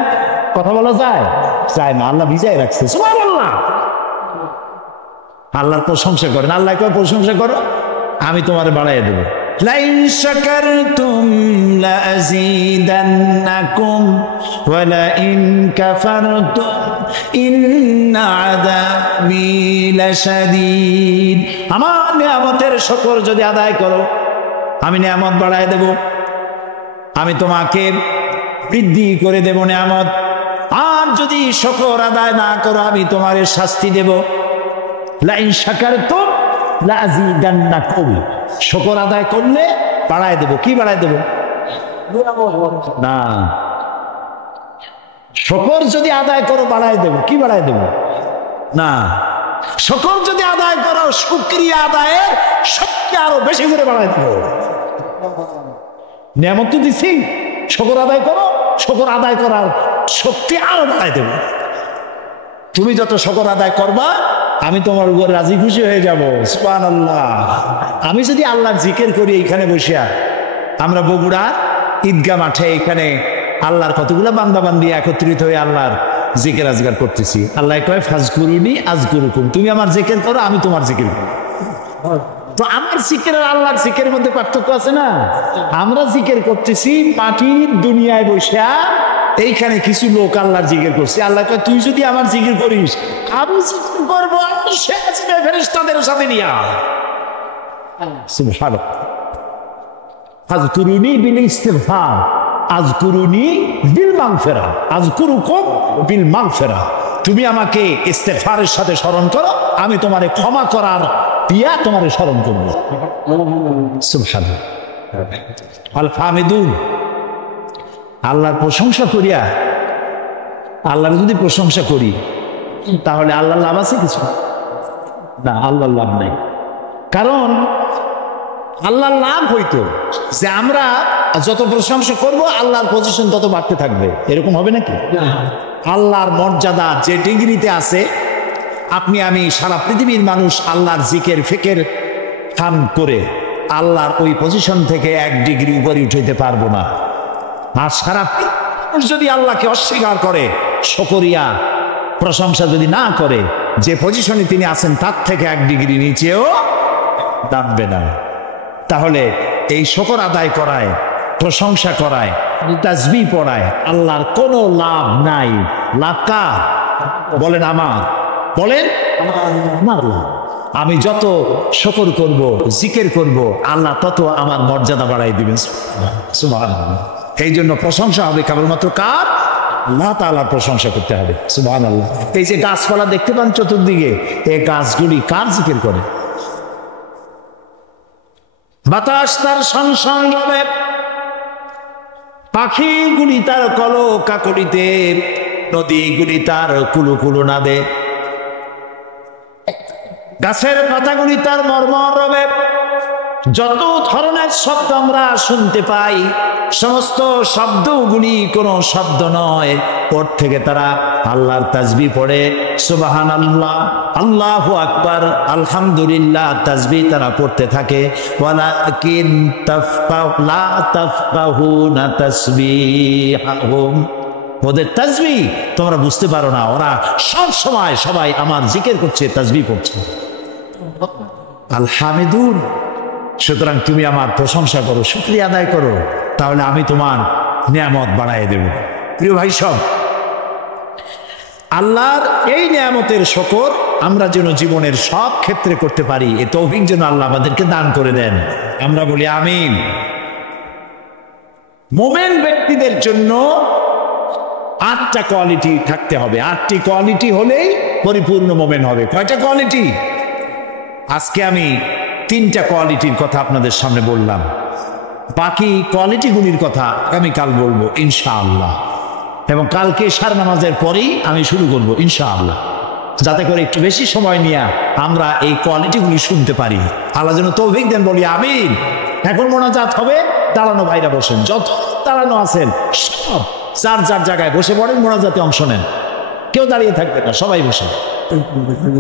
কথা বলা যায় যায় না, আল্লাহ ভিজাই রাখছে। সুবহানাল্লাহ। আল্লাহর প্রশংসা করেন। আল্লাহ কয় প্রশংসা করো, আমি তোমার বাড়াইয়া দেবো। লাইন শাকারতুম লাযীদান্নাকুম ওয়া লাইন কাফারতুম ইন্না আযাবী লাশাদীদ। আমার নিয়ামতের শুকর যদি আদায় করো, আমি নিয়ামত বাড়ায় দেব, আমি তোমাকে বৃদ্ধি করে দেব নিয়ামত। আর যদি শুকর আদায় না করো, আমি তোমার শাস্তি দেব। লাইন শাকারতুম লাযীদান্নাকুম। শুকর আদায় করলে বাড়ায় দেব। কি বাড়ায় দেব? না, শুকর যদি আদায় করো বাড়ায় দেব। কি বাড়ায় দেব? না, শুকর যদি আদায় করো, শুকরিয়া আদায়ের শক্তি আরো বেশি করে বাড়ায় দেব। নিয়ামত তো দিচ্ছি, শুকর আদায় করো, শুকর আদায় করার শক্তি আরো বাড়ায় দেব। তুমি যত শুকর আদায় করবা, আমি তোমার উপর রাজি খুশি হয়ে যাব। সুবহানাল্লাহ। আমি যদি আল্লাহর জিকির করি এইখানে বসিয়া, আমরা বগুড়া ঈদগাহ মাঠে এখানে আল্লাহর কতগুলা বান্দা বান্দি একত্রিত হয়ে আল্লাহর জিকির আজগার করতেছি। আল্লাহ কয় ফাজকুরুনি আযকুরুকুম। তুমি আমার জিকির করো, আমি তোমার জিকির করি। তো আমার জিকির আর আল্লাহর জিকিরের মধ্যে পার্থক্য আছে না? আমরা জিকির করতেছি মাটির দুনিয়ায় বসিয়া, এইখানে কিছু লোক আল্লাহর জিকির করছে। আল্লাহ কয় তুই যদি আমার জিকির করিস, আমি জিকির করবো ফেরেশতাদের সাথে নিয়া। সুবহানাল্লাহ। আযকুরুনি বিল ইস্তিগফার, আযকুরুনি বিল মাগফিরাহ, আযকুরুকুম বিল মাগফিরাহ। তুমি আমাকে ইস্তিগফারের সাথে স্মরণ করো, আমি তোমারে ক্ষমা করার দিয়া তোমারে স্মরণ করব। সুবহানাল্লাহ। আল হামিদুন। আল্লাহর প্রশংসা করিয়া, আল্লাহর যদি প্রশংসা করি, তাহলে আল্লাহর লাভ আছে কিছু? না, আল্লাহর লাভ নাই। কারণ আল্লাহর লাভ হইতো যে আমরা যত প্রশংসা করব, আল্লাহর পজিশন তত বাড়তে থাকবে। এরকম হবে নাকি? আল্লাহর মর্যাদা যে ডিগ্রিতে আছে, আপনি আমি সারা পৃথিবীর মানুষ আল্লাহর জিকির ফিকির খান করে আল্লাহর ওই পজিশন থেকে 1 ডিগ্রি উপরে উঠাইতে পারবো না। আর সারা মানুষ যদি আল্লাহকে অস্বীকার করে, শুকরিয়া প্রশংসা যদি না করে, যে পজিশনে তিনি আছেন তার থেকে 1 ডিগ্রি নিচেও নামবে না। তাহলে এই শুকর আদায় করায়, প্রশংসা করায়, তাসবিহ পড়ায় আল্লাহর কোনো লাভ নাই। লাভ কার? বলেন আমার, বলেন আমার লাভ। আমি যত শুকর করব, জিকির করব, আল্লাহ তত আমার মর্যাদা বাড়াই দিবেন। সুবহানাল্লাহ। এই জন্য প্রশংসা হবে কেবলমাত্র কার? আল্লাহ তাআলার প্রশংসা করতে হবে। সুবহানাল্লাহ। এই যে গাছপালা দেখতে পান চতুর্দিকে, এই গাছগুলি কার জিকির করে? বাতাস তার সংসং হবে, পাখিগুলি তার কলো কাকলিতে, নদীগুলি তার কুলু কুলু নাদে, গাছের পাতাগুলি তার মর্মর রবে। যত ধরনের শব্দ আমরা শুনতে পাই, সমস্ত শব্দগুলি কোনো শব্দ নয়, ওর থেকে তারা আল্লাহর তাসবিহ পড়ে। সুবহানাল্লাহ, আল্লাহু আকবার, আলহামদুলিল্লাহ তাসবিহ তারা পড়তে থাকে। ওয়ালাকিন লা তাফকাহুনা তাসবিহাহুম, ওদের তাসবিহ তোমরা বুঝতে পারো না। ওরা সব সময় সবাই আমার জিকির করছে, তাসবিহ পড়ছে। আল হামিদুন, সুতরাং তুমি আমার প্রশংসা করো, শুকরিয়া আদায় করো, তাহলে আমি তোমার নিয়ামত বাড়াই দেব। প্রিয় ভাই সব, আল্লাহর এই নিয়ামতের শুকর আমরা যেন জীবনের সব ক্ষেত্রে করতে পারি, এ তৌফিক যেন আল্লাহ আমাদেরকে দান করে দেন। আমরা বলি আমিন। মোমেন ব্যক্তিদের জন্য 8টা কোয়ালিটি থাকতে হবে। 8টি কোয়ালিটি হলেই পরিপূর্ণ মোমেন হবে। কয়টা কোয়ালিটি? আজকে আমি 3টা কোয়ালিটির কথা আপনাদের সামনে বললাম, বাকি কোয়ালিটিগুলির কথা আগামীকাল বলবো ইনশাআল্লাহ। এবং কালকে এশার নামাজের পরেই আমি শুরু করবো ইনশাআল্লাহ, যাতে করে একটু বেশি সময় নিয়ে আমরা এই কোয়ালিটিগুলি শুনতে পারি। আল্লাহ যেন তৌফিক দেন, বলি আমিন। এখন মোনাজাত হবে, দাঁড়ানো ভাইরা বসেন, যত দাঁড়ানো আছেন সব যার যার জায়গায় বসে পড়েন, মোনাজাতে অংশ নেন। কেউ দাঁড়িয়ে থাকবে না, সবাই বসে।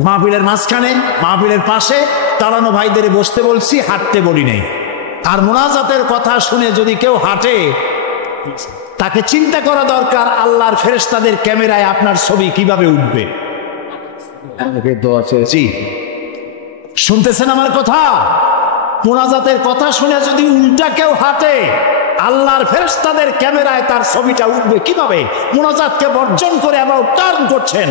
মাহফিলের মাঝখানে, মাহফিলের পাশে দাঁড়ানো ভাইদের বসতে বলছি, হাঁটতে বলি নেই। আর মোনাজাতের কথা শুনে যদি কেউ হাঁটে, তাকে চিন্তা করা দরকার আল্লাহর ফেরেশতাদের ক্যামেরায় আপনার ছবি কিভাবে উঠবে। জি, শুনতেছেন আমার কথা? মোনাজাতের কথা শুনে যদি উল্টা কেউ হাঁটে, আল্লাহর ফেরেশতাদের ক্যামেরায় তার ছবিটা উঠবে কিভাবে? মোনাজাতকে বর্জন করে আবার টার্ন করছেন।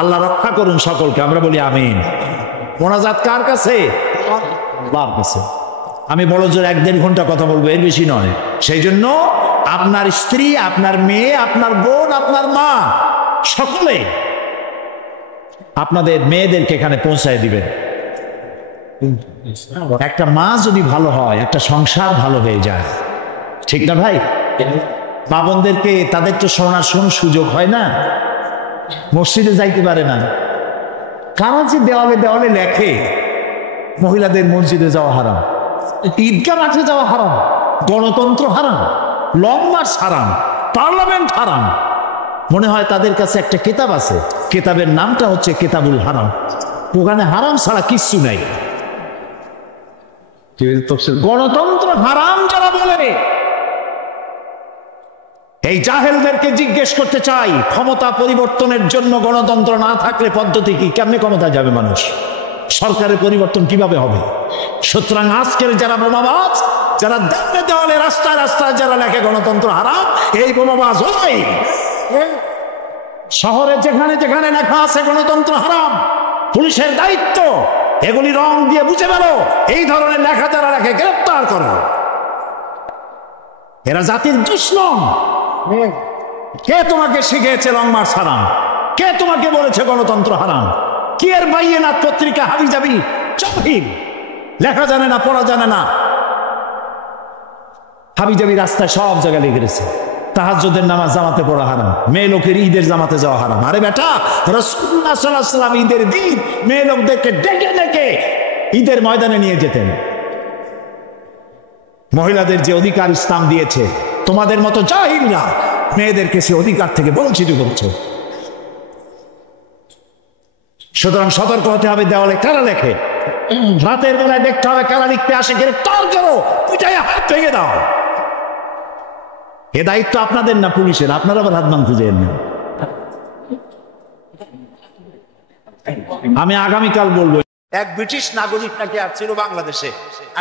আল্লাহ রক্ষা করুন সকলকে, আমরা বলি আমিন। মোনাজাত কার কাছে? আল্লাহর কাছে। আমি বড় জোর 1-1.5 ঘন্টা কথা বলবো, এর বেশি নয়। সেই জন্য আপনার স্ত্রী, আপনার মেয়ে, আপনার বোন, আপনার মা, সকলে আপনাদের মেয়েদেরকে এখানে পৌঁছায় দিবেন। একটা মা যদি ভালো হয়, একটা সংসার ভালো হয়ে যায়, ঠিক না ভাই? মা বোনদেরকে তাদের তো শোনার সুযোগ হয় না, মসজিদে যাইতে পারে না। কারা যে দেওয়ালে দেওয়ালে লেখে মহিলাদের মসজিদে যাওয়া হারাম, ঈদগাহ মাঠে যাওয়া হারাম, গণতন্ত্র হারাম, লং মার্চ হারাম, পার্লামেন্ট হারাম। মনে হয় তাদের কাছে একটা কিতাব আছে, কিতাবের নামটা হচ্ছে কিতাবুল হারাম। ওখানে হারাম ছাড়া কিচ্ছু নাই। গণতন্ত্র হারাম যারা বলে, এই জাহেলদেরকে জিজ্ঞেস করতে চাই, ক্ষমতা পরিবর্তনের জন্য গণতন্ত্র না থাকলে পদ্ধতি কি? কেমনে ক্ষমতা যাবে মানুষ? সরকারের পরিবর্তন কিভাবে হবে? সুতরাং আজকের যারা বোমাবাজ, যারা দেওয়ালে দেওয়ালে রাস্তায় রাস্তায় যারা লেখে গণতন্ত্র হারাম, এই বোমাবাজ হয়। শহরে যেখানে যেখানে লেখা আছে গণতন্ত্র হারাম, পুলিশের দায়িত্ব এগুলি রং দিয়ে বুঝে বেরো, এই ধরনের লেখা যারা লেখে গ্রেফতার করো। এরা জাতির দুশমন। কে তোমাকে শিখিয়েছে লং মার্চ হারাম? কে তোমাকে বলেছে গণতন্ত্র হারাম? কি এর বাইয়ে না পত্রিকা হাবি যাবি চহিন, লেখা জানে না, পড়া জানে না, হাবি যাবি রাস্তায় সব জায়গায় লিখে গেছে তাহাজ্জুদের নামাজ জামাতে পড়া হারাম, মেয়ে লোকের ঈদের জামাতে যাওয়া হারাম। আরে বেটা, রাসূলুল্লাহ সাল্লাল্লাহু আলাইহি ওয়াসাল্লাম ঈদের দিন মেয়ে লোকদেরকে ডেকে ডেকে ঈদের ময়দানে নিয়ে যেতেন। মহিলাদের যে অধিকার ইসলাম দিয়েছে, তোমাদের মতো জাহিলরা মেয়েদেরকে সে অধিকার থেকে বঞ্চিত করছে। সুতরাং সতর্ক হতে হবে। দেওয়ালে কারা লেখে, রাতের বেলায় দেখতে হবে কারা লিখতে আসে, গ্রেফতার করো, পিটাই হাত ভেঙে দাও। এ দায়িত্ব আপনাদের না পুলিশের, আপনারা আবার হাত মান খুঁজে নেন। আমি আগামীকাল বলবো। এক ব্রিটিশ নাগরিক নাকি আসছিল বাংলাদেশে,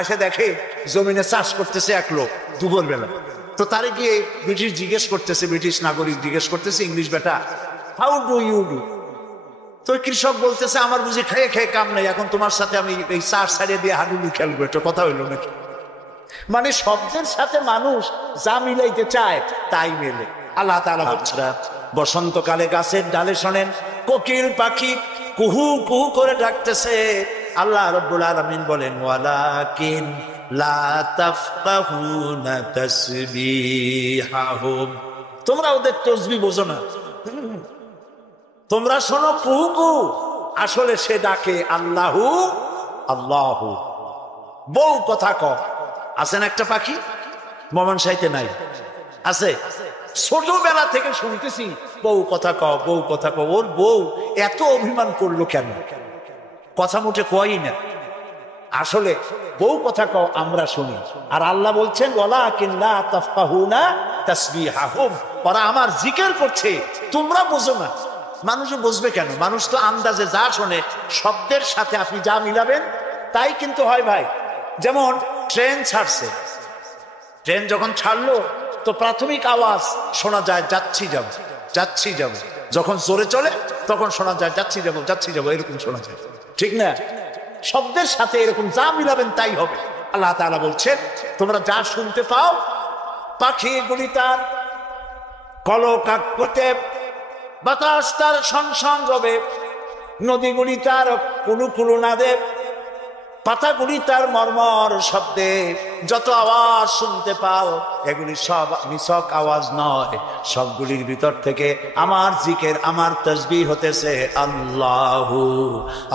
এসে দেখে জমিনে চাষ করতেছে এক লোক দুপুর বেলা। তো তারে গিয়ে ব্রিটিশ নাগরিক জিজ্ঞেস করতেছে, ইংলিশ বেটা, হাউ ডু ইউ ডু? তো কৃষক বলতেছে, আমার বুঝি খেয়ে খেয়ে কাম নাই, এখন তোমার সাথে আমি এই চাষ ছাড়িয়ে দিয়ে হাডুডু খেলবো, এটা কথা হইলো নাকি? মানে শব্দের সাথে মানুষ যা মিলাইতে চায় তাই মেলে। আল্লাহ তাআলা বলছেন, বসন্তকালে গাছের ডালে শোনেন কোকিল পাখি কুহু কুহু করে ডাকতেছে। আল্লাহ রাব্বুল আলামিন বলেন, ওয়ালাকিন লা তাফকাহুনা তাসবিহাহুম, তোমরা ওদের তাসবিহ বোঝো না। তোমরা শোনো কুহু কুহু, আসলে সে ডাকে আল্লাহু আল্লাহু। বউ কথা ক, আছেন একটা পাখি মমন সাইতে নাই, আছে ছোটবেলা থেকে শুনতেছি বউ কথা ক, বউ কথা ক। ওর বউ এত অভিমান করলো কেন? কথা মুঠে কয়ই না। আসলে বউ কথা কও আমরা শুনি, আর আল্লাহ বলছেন ওয়ালাকিন লা তাফকাহুনা তাসবিহাহুম, ওরা আমার জিকির করছে তোমরা বুঝো না। মানুষ বুঝবে কেন? মানুষ তো আন্দাজে যা শোনে শব্দের সাথে আপনি যা মিলাবেন তাই কিন্তু হয় ভাই। যেমন ট্রেন ছাড়ছে, ট্রেন যখন ছাড়লো তো প্রাথমিক আওয়াজ শোনা যায় যাচ্ছি যাব যাচ্ছি যাব। যখন জোরে চলে তখন শোনা যায় যাচ্ছি যাব যাচ্ছি যাব, এরকম শোনা যায়, ঠিক না? শব্দের সাথে এরকম যা মিলাবেন তাই হবে। আল্লাহ তাআলা বলছেন তোমরা যা শুনতে পাও, পাখিগুলি তার কলকাক করতে, বাতাস তার সংসং রবে, নদীগুলি তার কুলুকুলু নাদে, পাতাগুলি তার মর্মর শব্দে, যত আওয়াজ শুনতে পাও এগুলি সব নিছক আওয়াজ নয়, সবগুলির ভিতর থেকে আমার জিকির আমার তাসবিহ হতেছে আল্লাহু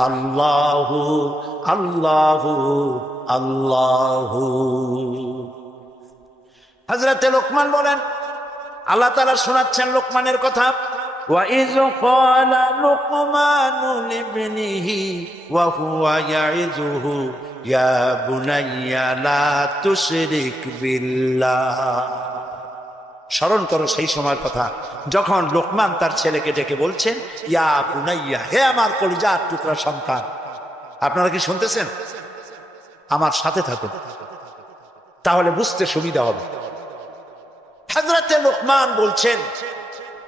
আল্লাহু আল্লাহু আল্লাহু। হযরতে লোকমান বলেন, আল্লাহ তাআলা শোনাচ্ছেন লোকমানের কথা, وَإِذْ قَالَ لُقْمَانُ لِابْنِهِ وَهُوَ يَعِظُهُ يَا بُنَيَّ لَا تُشْرِكْ بِاللَّهِ। স্মরণ করো সেই সময়ের কথা যখন লোকমান তার ছেলেকে ডেকে বলছেন, ইয়া বুনাইয়া, হে আমার কলিজার টুকরা সন্তান। আপনারা কি শুনতেছেন? আমার সাথে থাকুন, তাহলে বুঝতে সুবিধা হবে। হযরতে লোকমান বলছেন,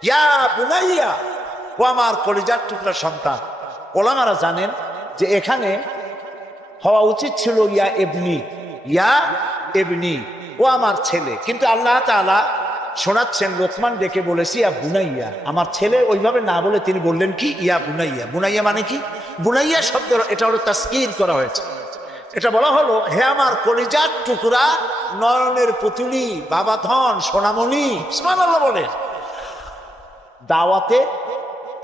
ইয়া বুনাইয়া, ও আমার কলিজার টুকরা সন্তান। ওলামারা জানেন যে এখানে হওয়া উচিত ছিল ইয়া ইবনি, ইয়া ইবনি, ও আমার ছেলে, কিন্তু আল্লাহ তাআলা শোনাচ্ছেন লোকমান ডেকে বলেছি ইয়া বুনাইয়া, আমার ছেলে। ওইভাবে না বলে তিনি বললেন কি ইয়া বুনাইয়া। বুনাইয়া মানে কি? বুনাইয়া শব্দ এটা হলো তাসকির করা হয়েছে। এটা বলা হলো হে আমার কলিজার টুকরা, নয়নের পুতুলি, বাবা ধন, সোনামণি। সুবহানাল্লাহ বলে। দাওয়াতে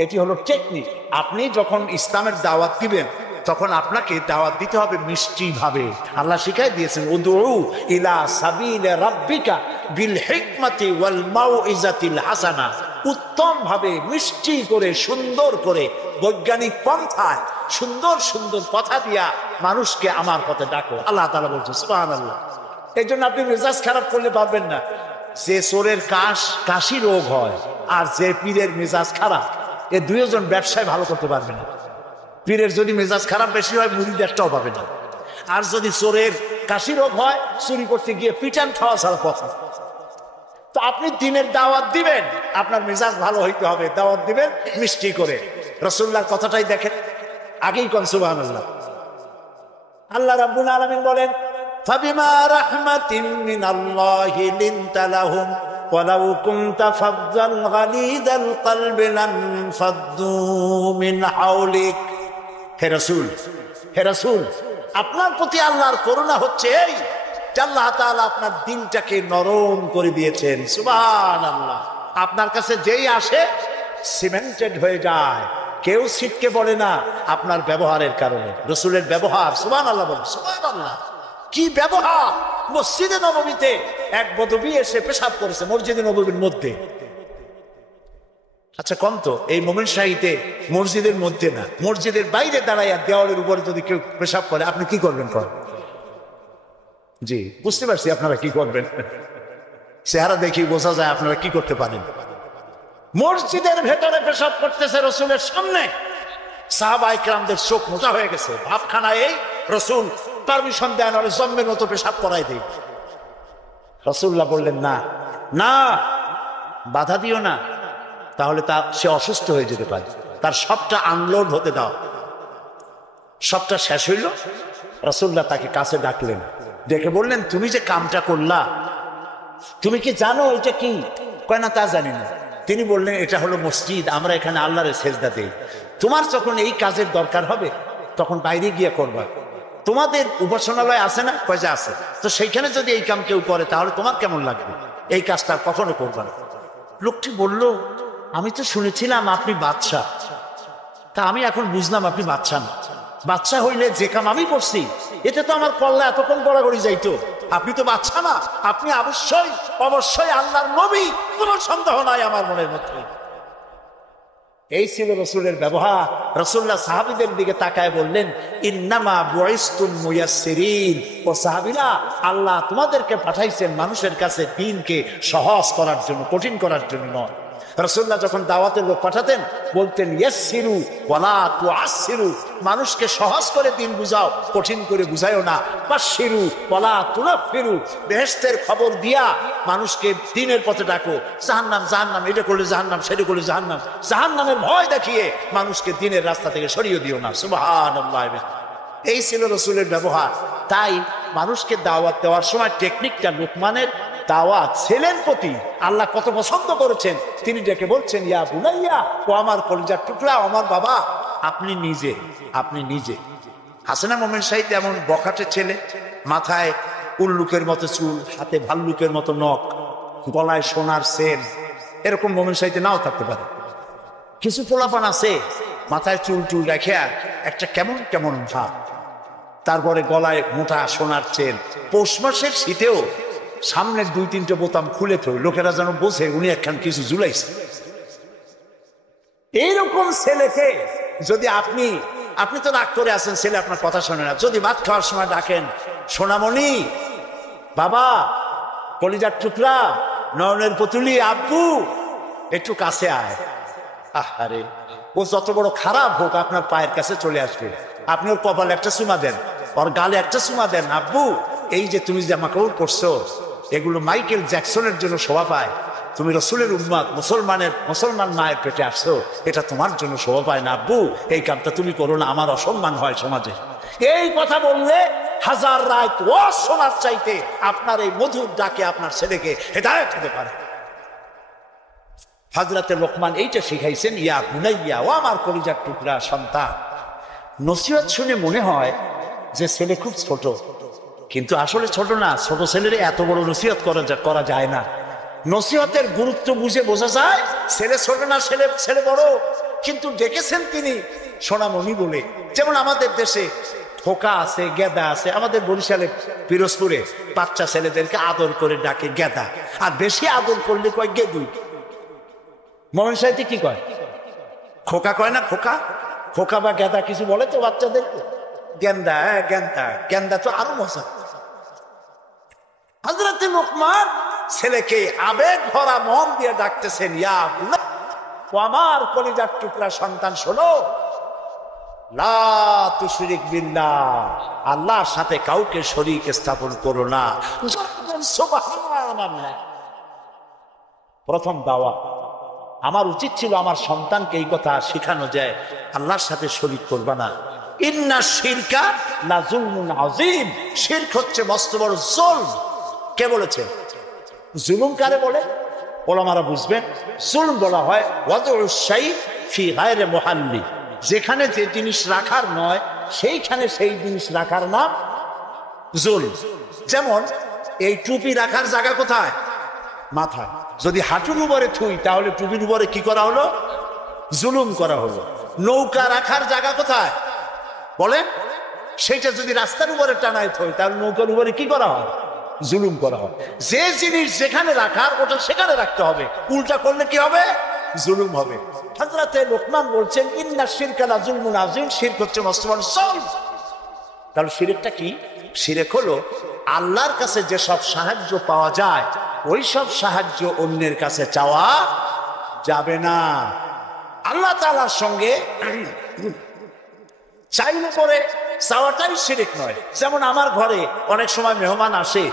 এটি হলো টেকনিক। আপনি যখন ইসলামের দাওয়াত দিবেন তখন আপনাকে দাওয়াত দিতে হবে মিষ্টি ভাবে। আল্লাহ শিখাই দিয়েছেন, উদউ ইলা সাবিল রাব্বিকা বিল হিকমাতি ওয়াল মাউইজাতিল হাসানা, উত্তম ভাবে মিষ্টি করে সুন্দর করে বৈজ্ঞানিক পন্থায় সুন্দর সুন্দর কথা দিয়া মানুষকে আমার পথে ডাকো। আল্লাহ তাআলা বলছেন সুবহানাল্লাহ। এই জন্য আপনি মেজাজ খারাপ করলে পারবেন না। যে চোরের কাশি রোগ হয় আর যে পীরের মেজাজ খারাপ, এ দুইজন ব্যবসায় ভালো করতে পারবে না। পীরের যদি মেজাজ খারাপ বেশি হয় মুরিদ একটাও পাবে না। আর যদি চোরের কাশি রোগ হয়, চুরি করতে গিয়ে পিটান খাওয়া ছাড়া পথ। তো আপনি দিনের দাওয়াত দিবেন, আপনার মেজাজ ভালো হইতে হবে। দাওয়াত দিবেন মিষ্টি করে। রাসূলুল্লাহর কথাটাই দেখেন, আগেই কোন সুবহানাল্লাহ। আল্লাহ রাব্বুল আলামিন বলেন, ফাবিমা রাহমাতিন মিনাল্লাহি লিনতা লাহুম ওয়ালাউ কুনতা ফাজ্জাল গালিদাল কলবি লানফাদ্দু মিন হাওলিক। হে রাসূল, আপনার প্রতি আল্লাহর করুণা হচ্ছে এই যে আল্লাহ তাআলা আপনার দিলটাকে নরম করে দিয়েছেন। সুবহানাল্লাহ। আপনার কাছে যেই আসে সিমেন্টেড হয়ে যায়, কেউ ছিটকে পড়ে না আপনার ব্যবহারের কারণে। রাসূলের ব্যবহার, সুবহানাল্লাহ বলেন, সুবহানাল্লাহ। কি ব্যবহার! মসজিদে নববীতে এক বদবী এসে পেশাব করেছে মসজিদে নববীর মধ্যে। আচ্ছা কোন তো এই মোমেন শাহীতে মসজিদের মধ্যে না, মসজিদের বাইরে দাঁড়াইয়া দেওয়ালের উপরে যদি কেউ পেশাব করে আপনি কি করবেন? জি বুঝতে পারছি আপনারা কি করবেন। চেহারা দেখি বোঝা যায় আপনারা কি করতে পারেন। মসজিদের ভেতরে পেশাব করতেছে রাসূলের সামনে, সাহাবা ইকরামদের চোখ মোটা হয়ে গেছে, ভাবখানা এই রসুল পারমিশন দেন আর জন্মের মতো পেশাব করাই দেই। রাসূলুল্লাহ বললেন, না না, বাধা দিও না, তাহলে সে অসুস্থ হয়ে যেতে পারে, তার সবটা আনলোড হতে দাও। সবটা শেষ হইল, রাসূলুল্লাহ তাকে কাছে ডাকলেন, ডেকে বললেন, তুমি যে কামটা করলা, তুমি কি জানো এটা কি? কয় না, তা জানি না। তিনি বললেন, এটা হলো মসজিদ, আমরা এখানে আল্লাহর সেজদা দেই। তোমার যখন এই কাজের দরকার হবে তখন বাইরে গিয়ে করবা। তোমাদের উপাসনালয় আছে না? কয় যে আছে। তো সেইখানে যদি এই কাম কেউ করে তাহলে তোমার কেমন লাগবে? এই কাজটা কখনো করবা না। লোকটি বলল, আমি তো শুনেছিলাম আপনি বাদশা, তা আমি এখন বুঝলাম আপনি বাদশা না। বাদশা হইলে যে কাম আমি করছি এতে তো আমার কল্লা এতক্ষণ গড়াগড়ি যাইতো। আপনি তো বাদশা না, আপনি অবশ্যই অবশ্যই আল্লাহর নবী, কোনো সন্দেহ নাই আমার মনের মধ্যে। এই ছিল রসুলের ব্যবহার। রাসূলুল্লাহ সাহাবীদের দিকে তাকায় বললেন, ইন্নামা বুইসতুম মুয়াসসিরিন, ও সাহাবীরা, আল্লাহ তোমাদেরকে পাঠাইছেন মানুষের কাছে দ্বীনকে সহজ করার জন্য, কঠিন করার জন্য নয়। রাসূলুল্লাহ যখন দাওয়াতের লোক পাঠাতেন বলতেন, ইয়াসসিরু ওয়ালা তুআসসিরু, মানুষকে সহজ করে দ্বীন বুঝাও, কঠিন করে বুঝাইও না। বাশশিরু ওয়ালা তুনাফিরু, বেহেশতের খবর দিয়া মানুষকে দ্বীনের পথে ডাকো। জাহান্নাম জাহান্নাম, এটা করলে জাহান্নাম, সেটা করলে জাহান্নাম, জাহান্নামের ভয় দেখিয়ে মানুষকে দ্বীনের রাস্তা থেকে সরিয়ে দিও না। সুবহানাল্লাহ। এই ছিল রাসূলের ব্যবহার। তাই মানুষকে দাওয়াত দেওয়ার সময় টেকনিকটা, লুকমানের দাওয়াত ছেলের প্রতি আল্লাহ কত পছন্দ করেছেন। তিনি ডেকে বলছেন, ইয়া বুনাইয়া, ও আমার কলিজার টুকরা, আমার বাবা, আপনি নিজে হাসানা মোমেন সাহিদ এমন বখাটে ছেলে, মাথায় উল্লুকের মতো চুল, হাতে ভাল্লুকের মতো নখ, গলায় সোনার সেন, এরকম মোমেন সাহিদে নাও থাকতে পারে। কিছু পোলাপান আছে মাথায় চুল টুল রেখে একটা কেমন কেমন ভাব, তারপরে গলায় মোটা সোনার চেন, পৌষ মাসের শীতেও সামনের 2-3টে বোতাম খুলে থই, লোকেরা যেন বোঝে উনি একখান কিছু ঝুলাইছে। এইরকম ছেলেকে যদি আপনি তো রাগ করে আছেন, ছেলে আপনার কথা শোনে না, যদি ভাত খাওয়ার সময় ডাকেন, সোনামণি, বাবা, কলিজার টুকরা, নয়নের পুতুলি, আব্বু, একটু কাছে আয়, আহারে, ও যত বড় খারাপ হোক আপনার পায়ের কাছে চলে আসবে। আপনি ওর কপালে একটা চুমা দেন, ওর গালে একটা চুমা দেন। আব্বু, এই যে তুমি জামা কাপড় পরছো, এগুলো মাইকেল জ্যাকসনের জন্য শোভা পায়। তুমি রসুলের উম্মত, মুসলমান মায়ের পেটে আসছো, এটা তোমার জন্য শোভা পায় না। আব্বু, এই কামটা তুমি করো না, আমার অসম্মান হয় সমাজে। এই কথা বললে হাজার রাত ও শোনার চাইতে আপনার এই মধুর ডাকে আপনার ছেলেকে হেদায়েত হতে পারে। হযরতে লোকমান এইটা শিখাইছেন, ইয়া বুনাইয়া, ও আমার কলিজার টুকরা সন্তান। নসিহত শুনে মনে হয় যে ছেলে খুব ছোট, কিন্তু আসলে ছোট না। ছোট ছেলের এত বড় নসিহত করা যায় না। নসিহতের গুরুত্ব বুঝে বোঝা যায় ছেলে ছোট না, ছেলে বড়, কিন্তু ডেকেছেন তিনি সোনামণি বলে। যেমন আমাদের দেশে খোকা আছে, গেদা আছে। আমাদের বরিশালে পিরোজপুরে বাচ্চা ছেলেদেরকে আদর করে ডাকে গেদা, আর বেশি আদর করলে কয় গেদু। মোমেন সাহিত্যে কি কয়? খোকা কয় না? খোকা বা গেদা কিছু বলে তো বাচ্চাদেরকে? গেন্দা, গেন্দা তো আরো মজা। হযরতে লোকমান ছেলেকে আবেগ ভরা মন দিয়ে ডাকতেছেন, ইয়া বুনাইয়া, ও আমার কলিজার টুকরা সন্তান, শোনো, লা তুশরিক বিল্লাহ, আল্লাহর সাথে কাউকে শরীক স্থাপন করো না। সুবহানাল্লাহ। প্রথম দাওয়া। আমার উচিত ছিল আমার সন্তানকে এই কথা শেখানো যায়, আল্লাহর সাথে শরীক করবা না। ইন্না শিরকা লা যুলমুন আযীম, শিরক হচ্ছে মস্ত বড় জুলম। কে বলেছে? জুলুম কারে বলে? ওলামারা বুঝবেন। জুলম বলা হয় ওয়াদউস শাই ফি গায়রি মুহাল্লি, যেখানে যে জিনিস রাখার নয় সেইখানে সেই জিনিস রাখার নাম জুলম। যেমন এই টুপি রাখার জায়গা কোথায়? মাথায়। যদি হাঁটুর উপরে থুই তাহলে টুপির উপরে কি করা হলো? জুলুম করা হলো। নৌকা রাখার জায়গা কোথায় বলেন? সেইটা যদি রাস্তার উপরে টানায় থই তাহলে নৌকার উপরে কি করা হয়? জুলুম করা হয়। যে জিনিস যেখানে রাখার ওটা সেখানে রাখতে হবে, উল্টা করলে কি হবে? জুলুম হবে। হযরতে লোকমান বলছেন, ইন্না শিরকা লা যুলমুন আযীম, শিরক হচ্ছে মস্ত বড় জুলম। তাহলে শিরকটা কি? শিরক হলো আল্লাহর কাছে যেসব সাহায্য পাওয়া যায় ওই সব সাহায্য অন্যের কাছে চাওয়া যাবে না। আল্লাহ তাআলার সঙ্গে চাইলে পরে চাওয়াটাই শিরক নয়। যেমন আমার ঘরে অনেক সময় মেহমান আসে,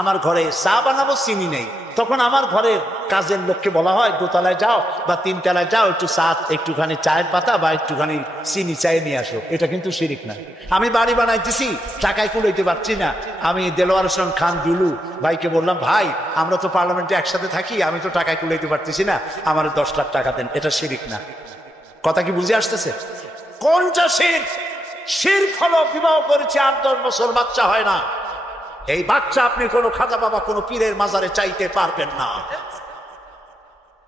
আমার ঘরে চা বানাবো, চিনি নেই, তখন আমার ঘরের কাজের লোককে বলা হয় দোতলায় যাও বা তিনতলায় যাও, একটু চা, একটুখানি চায়ের পাতা বা একটুখানি চিনি চায়ে নিয়ে আসো। এটা কিন্তু শিরক না। আমি বাড়ি বানাইতেছি, টাকায় কুলাইতে পারছি না, আমি দেলোয়ার হোসেন খান দুলু ভাইকে বললাম, ভাই আমরা তো পার্লামেন্টে একসাথে থাকি, আমি তো টাকায় কুলাইতে পারতেছি না, আমার 10 লাখ টাকা দেন। এটা শিরক না। কথা কি বুঝে আসতেছে? কোনটা শিরক? শিরক হলো বিবাহ করেছে 8-10 বছর বাচ্চা হয় না, এই বাচ্চা আপনি কোনো খাজা বাবা কোনো পীরের মাজারে চাইতে পারবেন না,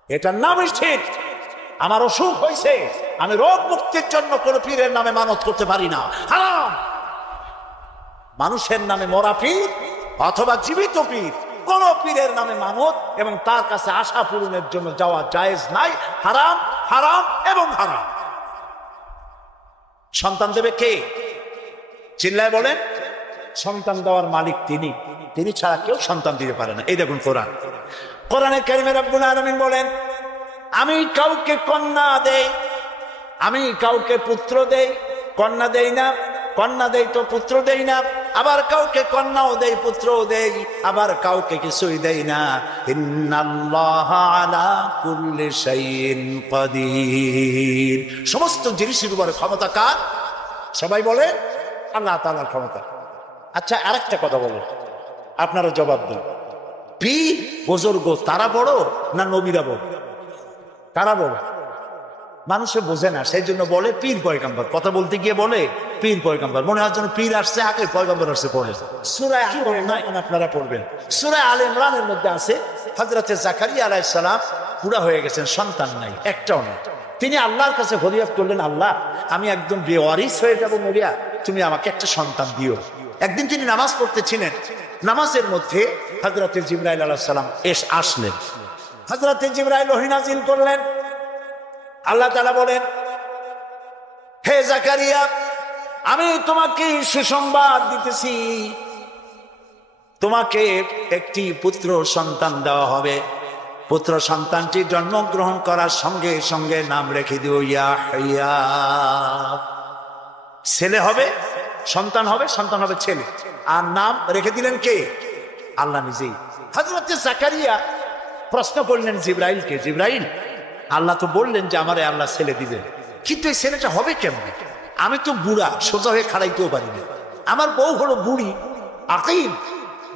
এটার নামই শিরক। আমার অসুখ হয়েছে, আমি রোগ মুক্তির জন্য কোনো পীরের নামে মানত করতে পারি না, হারাম। মানুষের নামে মরা পীর অথবা জীবিত পীর, কোন পীরের নামে মানত এবং তার কাছে আশা পূরণের জন্য যাওয়া জায়েজ নাই, হারাম, হারাম এবং হারাম। সন্তান দেবে কে? চিল্লায় বলেন। সন্তান দেওয়ার মালিক তিনি, তিনি ছাড়া কেউ সন্তান দিতে পারে না। এই দেখুন কোরআন, কোরআনে কারিমে রব্বুল আলামিন বলেন, আমি কাউকে কন্যা দেই, আমি কাউকে পুত্র দেই, কন্যা দেই না, কন্যা দেই তো পুত্র দেই না, আবার কাউকে কন্যাও দেই পুত্রও দেই, আবার কাউকে কিছুই দেই না। ইন্নাল্লাহা আলা কুল্লি শাইইন কাদির। সমস্ত জিনিসের উপরে ক্ষমতা কার? সবাই বলে আল্লাহ তাআলার ক্ষমতা। আচ্ছা, আরেকটা কথা বলো, আপনারা জবাব দেন, পীর বুজুর্গ তারা বড় না নবীরা বড়? কারা বড়? মানুষে বোঝে না, সেই জন্য বলে পীর পয়গম্বর। কথা বলতে গিয়ে বলে পীর পয়গম্বর, মনে হয় যেন পীর আসছে আগে পয়গম্বর আসছে পরে। সূরা আপনারা পড়বেন, সূরা আলে ইমরানের মধ্যে আছে হযরতে জাকারিয়া আলাইহিস সালাম বুড়া হয়ে গেছেন, সন্তান নাই, একটাও নেই। তিনি আল্লাহর কাছে ফরিয়াদ করলেন, আল্লাহ আমি একদম বেওয়ারিস হয়ে যাব মরিয়া, তুমি আমাকে একটা সন্তান দিও। একদিন তিনি নামাজ পড়তেছিলেন, নামাজের মধ্যে হযরতে জিবরাইল আলাইহিস সালাম আসলেন। হযরতে জিবরাইল ওহী নাযিল করলেন। আল্লাহ তাআলা বলেন, হে জাকারিয়া, আমি তোমাকে সুসংবাদ দিতেছি, তোমাকে একটি পুত্র সন্তান দেওয়া হবে। পুত্র সন্তানটি জন্মগ্রহণ করার সঙ্গে সঙ্গে নাম রেখে দিও ইয়াহইয়া। ছেলে হবে, সন্তান হবে, সন্তান হবে ছেলে। আর নাম রেখে দিলেন কে? আল্লাহ নিজেই। হযরত জাকারিয়া প্রশ্ন করলেন জিবরাইলকে, জিবরাইল, আল্লাহ তো বললেন যে আমারে আল্লাহ ছেলে দিবেন, কিন্তু এই ছেলেটা হবে কেমন? আমি তো বুড়া, সোজা হয়ে খাড়াইতেও পারি না, আমার বউ হলো বুড়ি, আকিম,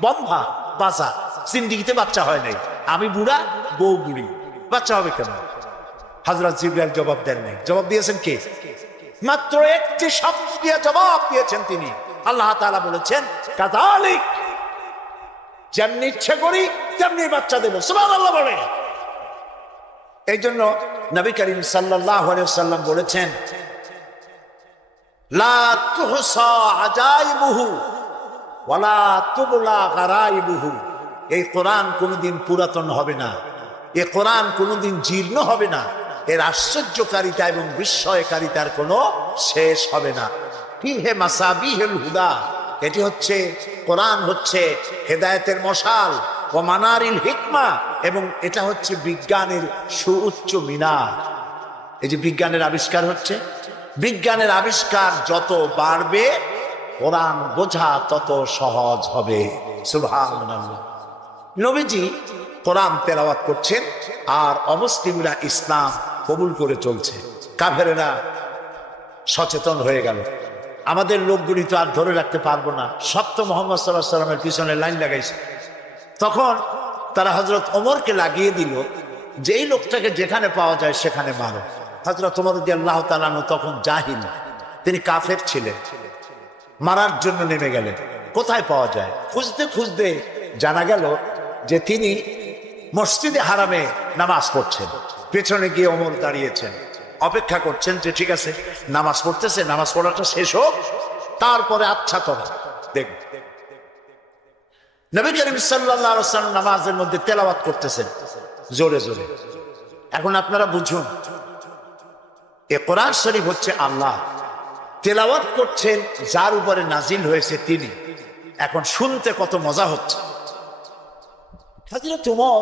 বম্ভা, বাজা, জিন্দিগিতে বাচ্চা হয় নাই, আমি বুড়া, বউ বুড়ি, বাচ্চা হবে কেমন? হযরত জিবরাইল জবাব দেন নাই। জবাব দিয়েছেন কে? মাত্র একটি শব্দ দিয়ে জবাব দিয়েছেন তিনি। আল্লাহ তাআলা বলেছেন, কাযালিক, যেমনি ইচ্ছে করি তেমনি বাচ্চা দেব। সুবহানাল্লাহ বলে। এই জন্য নবী করিম সাল্লাল্লাহু আলাইহি ওয়াসাল্লাম বলেছেন, লা তুহসা আজাইবুহু ওয়ালা তুবলা গারাইবুহু। এই কোরআন কোনোদিন পুরাতন হবে না, এই কোরআন কোনোদিন জীর্ণ হবে না, এর আশ্চর্যকারিতা এবং বিস্ময়কারিতার কোনো শেষ হবে না। ফিহে মাসাবিহুল হুদা, এটি হচ্ছে কোরআন, হচ্ছে হেদায়েতের মশাল, ও মানারিল হিকমা, এবং এটা হচ্ছে বিজ্ঞানের সুউচ্চ মিনার। এই যে বিজ্ঞানের আবিষ্কার হচ্ছে, বিজ্ঞানের আবিষ্কার যত বাড়বে কোরআন বোঝা তত সহজ হবে। সুবহানাল্লাহ। নবীজি কোরআন তেলাওয়াত করছেন আর অমুসলিমরা ইসলাম কবুল করে চলছে। কাফেরেরা সচেতন হয়ে গেল, আমাদের লোকগুলি তো আর ধরে রাখতে পারবো না, সব তো মুহাম্মদ সাল্লাল্লাহু আলাইহি ওয়াসাল্লামের পিছনে লাইন লাগাইছে। তখন তারা হযরত ওমরকে লাগিয়ে দিল যে এই লোকটাকে যেখানে পাওয়া যায় সেখানে মারো। হযরত ওমর রাদিয়াল্লাহু তাআলা আনহু তখন জাহিল, তিনি কাফের ছিলেন, মারার জন্য নেমে গেলেন। কোথায় পাওয়া যায় খুঁজতে খুঁজতে জানা গেল যে তিনি মসজিদে হারামে নামাজ পড়ছেন। পেছনে গিয়ে ওমর দাঁড়িয়েছেন, অপেক্ষা করছেন যে ঠিক আছে নামাজ পড়তেছে, নামাজ পড়াটা শেষ হোক, তারপরে আচ্ছা তবে দেখব। নবী করিম সাল্লাল্লাহু আলাইহি ওয়াসাল্লাম নামাজের মধ্যে তেলাওয়াত করতেছেন জোরে জোরে। এখন আপনারা বুঝুন, এ কোরআন শরীফ হচ্ছে আল্লাহ, তেলাওয়াত করছেন যার উপরে নাজিল হয়েছে তিনি। এখন শুনতে কত মজা হচ্ছে। হযরত ওমর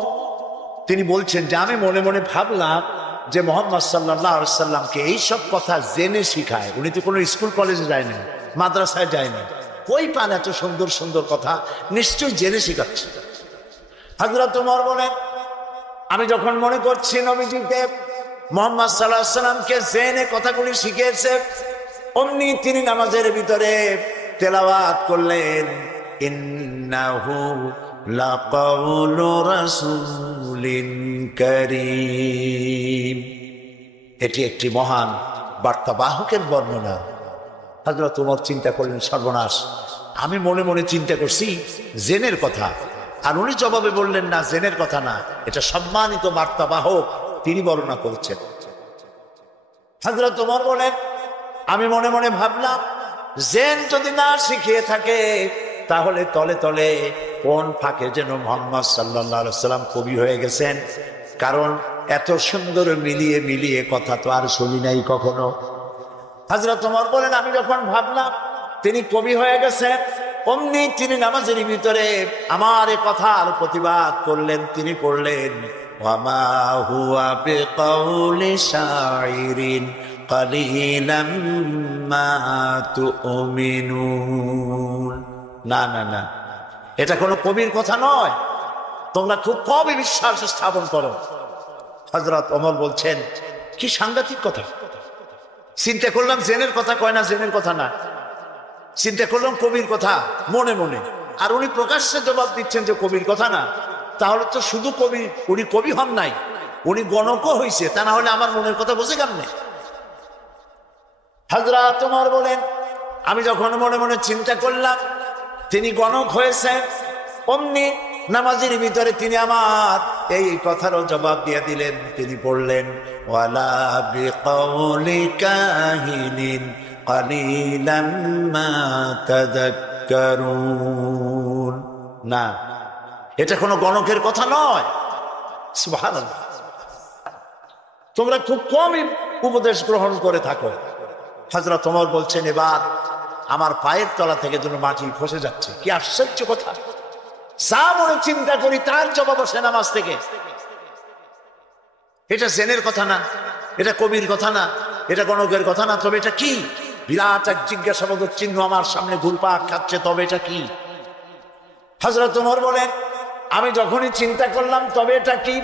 তিনি বলছেন যে আমি মনে মনে ভাবলাম যে মুহাম্মদ সাল্লাল্লাহু আলাইহি সাল্লামকে এইসব কথা জেনে শিখায়। উনি তো কোনো স্কুল কলেজে যায়নি, মাদ্রাসায় যায়নি, কই পান এত সুন্দর সুন্দর কথা? নিশ্চয়ই জেনে শিখাচ্ছে। হযরত ওমর বলেন, আমি যখন মনে করছি নবীজিকে মুহাম্মদ সাল্লাল্লাহু আলাইহি সাল্লামকে জেনে কথাগুলি শিখিয়েছে, অমনি তিনি নামাজের ভিতরে তেলাওয়াত করলেন, ইন্নাহু লাকাউলু রাসূলিন কারীম। এটি একটি মহান বার্তাবাহকের বর্ণনা। হযরত ওমর চিন্তা করলেন, সর্বনাশ, আমি মনে মনে চিন্তা করছি জেনের কথা, আর উনি জবাবে বললেন না, জেনের কথা না, এটা সম্মানিত বার্তাবাহক, তিনি বর্ণনা করছেন। হযরত ওমর বলেন, আমি মনে মনে ভাবলাম, জেন যদি না শিখিয়ে থাকে তাহলে তলে তলে কোন ফাঁকে যেন মুহাম্মদ সাল্লাল্লাহু আলাইহি সাল্লাম কবি হয়ে গেছেন। কারণ এত সুন্দর মিলিয়ে মিলিয়ে কথা তো আর শুনি নাই কখনো। হযরত ওমর বলেন, আমি যখন ভাবলাম তিনি কবি হয়ে গেছেন, অমনি তিনি নামাজের ভিতরে আমার এই কথার প্রতিবাদ করলেন। তিনি পড়লেন, ওয়ামা হুয়া বিকাউলি শাইরিন কালিলাম মা তুমিনুন। না না না, এটা কোনো কবির কথা নয়, তোমরা খুব কমই বিশ্বাস স্থাপন করো। হযরত ওমর বলছেন, কি সাংঘাতিক কথা! চিন্তা করলাম জেনের কথা কয় না, জেনের কথা না, চিন্তা করলাম কবির কথা মনে মনে, আর উনি প্রকাশ্যে জবাব দিচ্ছেন যে কবির কথা না। তাহলে তো শুধু কবি, উনি কবি হন নাই, উনি গণকও হয়েছে, তা না হলে আমার মনের কথা বুঝে কেমনে? হযরত ওমর বলেন, আমি যখন মনে মনে চিন্তা করলাম তিনি গণক হয়েছেন, অমনি নামাজের ভিতরে তিনি আমার এই কথারও জবাব দিয়ে দিলেন। তিনি পড়লেন, ওয়ালা বিকাউলি কাহিনিন কালিলাম মা তাযাক্কারুন। না, এটা কোনো গণকের কথা নয়। সুবহানাল্লাহ, তোমরা খুব কমই উপদেশ গ্রহণ করে থাকো। হযরত ওমর বলছেন, এবার আমার পায়ের তলা থেকে যেন মাটি খসে যাচ্ছে। কি আশ্চর্য কথা! যা মনে চিন্তা করি তার জবাব আসে নামাজ থেকে। এটা জেনের কথা না, এটা কবির কথা না, এটা গণকের কথা না, তবে এটা কি? বিরাট এক জিজ্ঞাসাবোধক চিহ্ন আমার সামনে ঘুরপাক খাচ্ছে, তবে এটা কি? হযরত ওমর বলেন, আমি যখনই চিন্তা করলাম তবে এটা কি,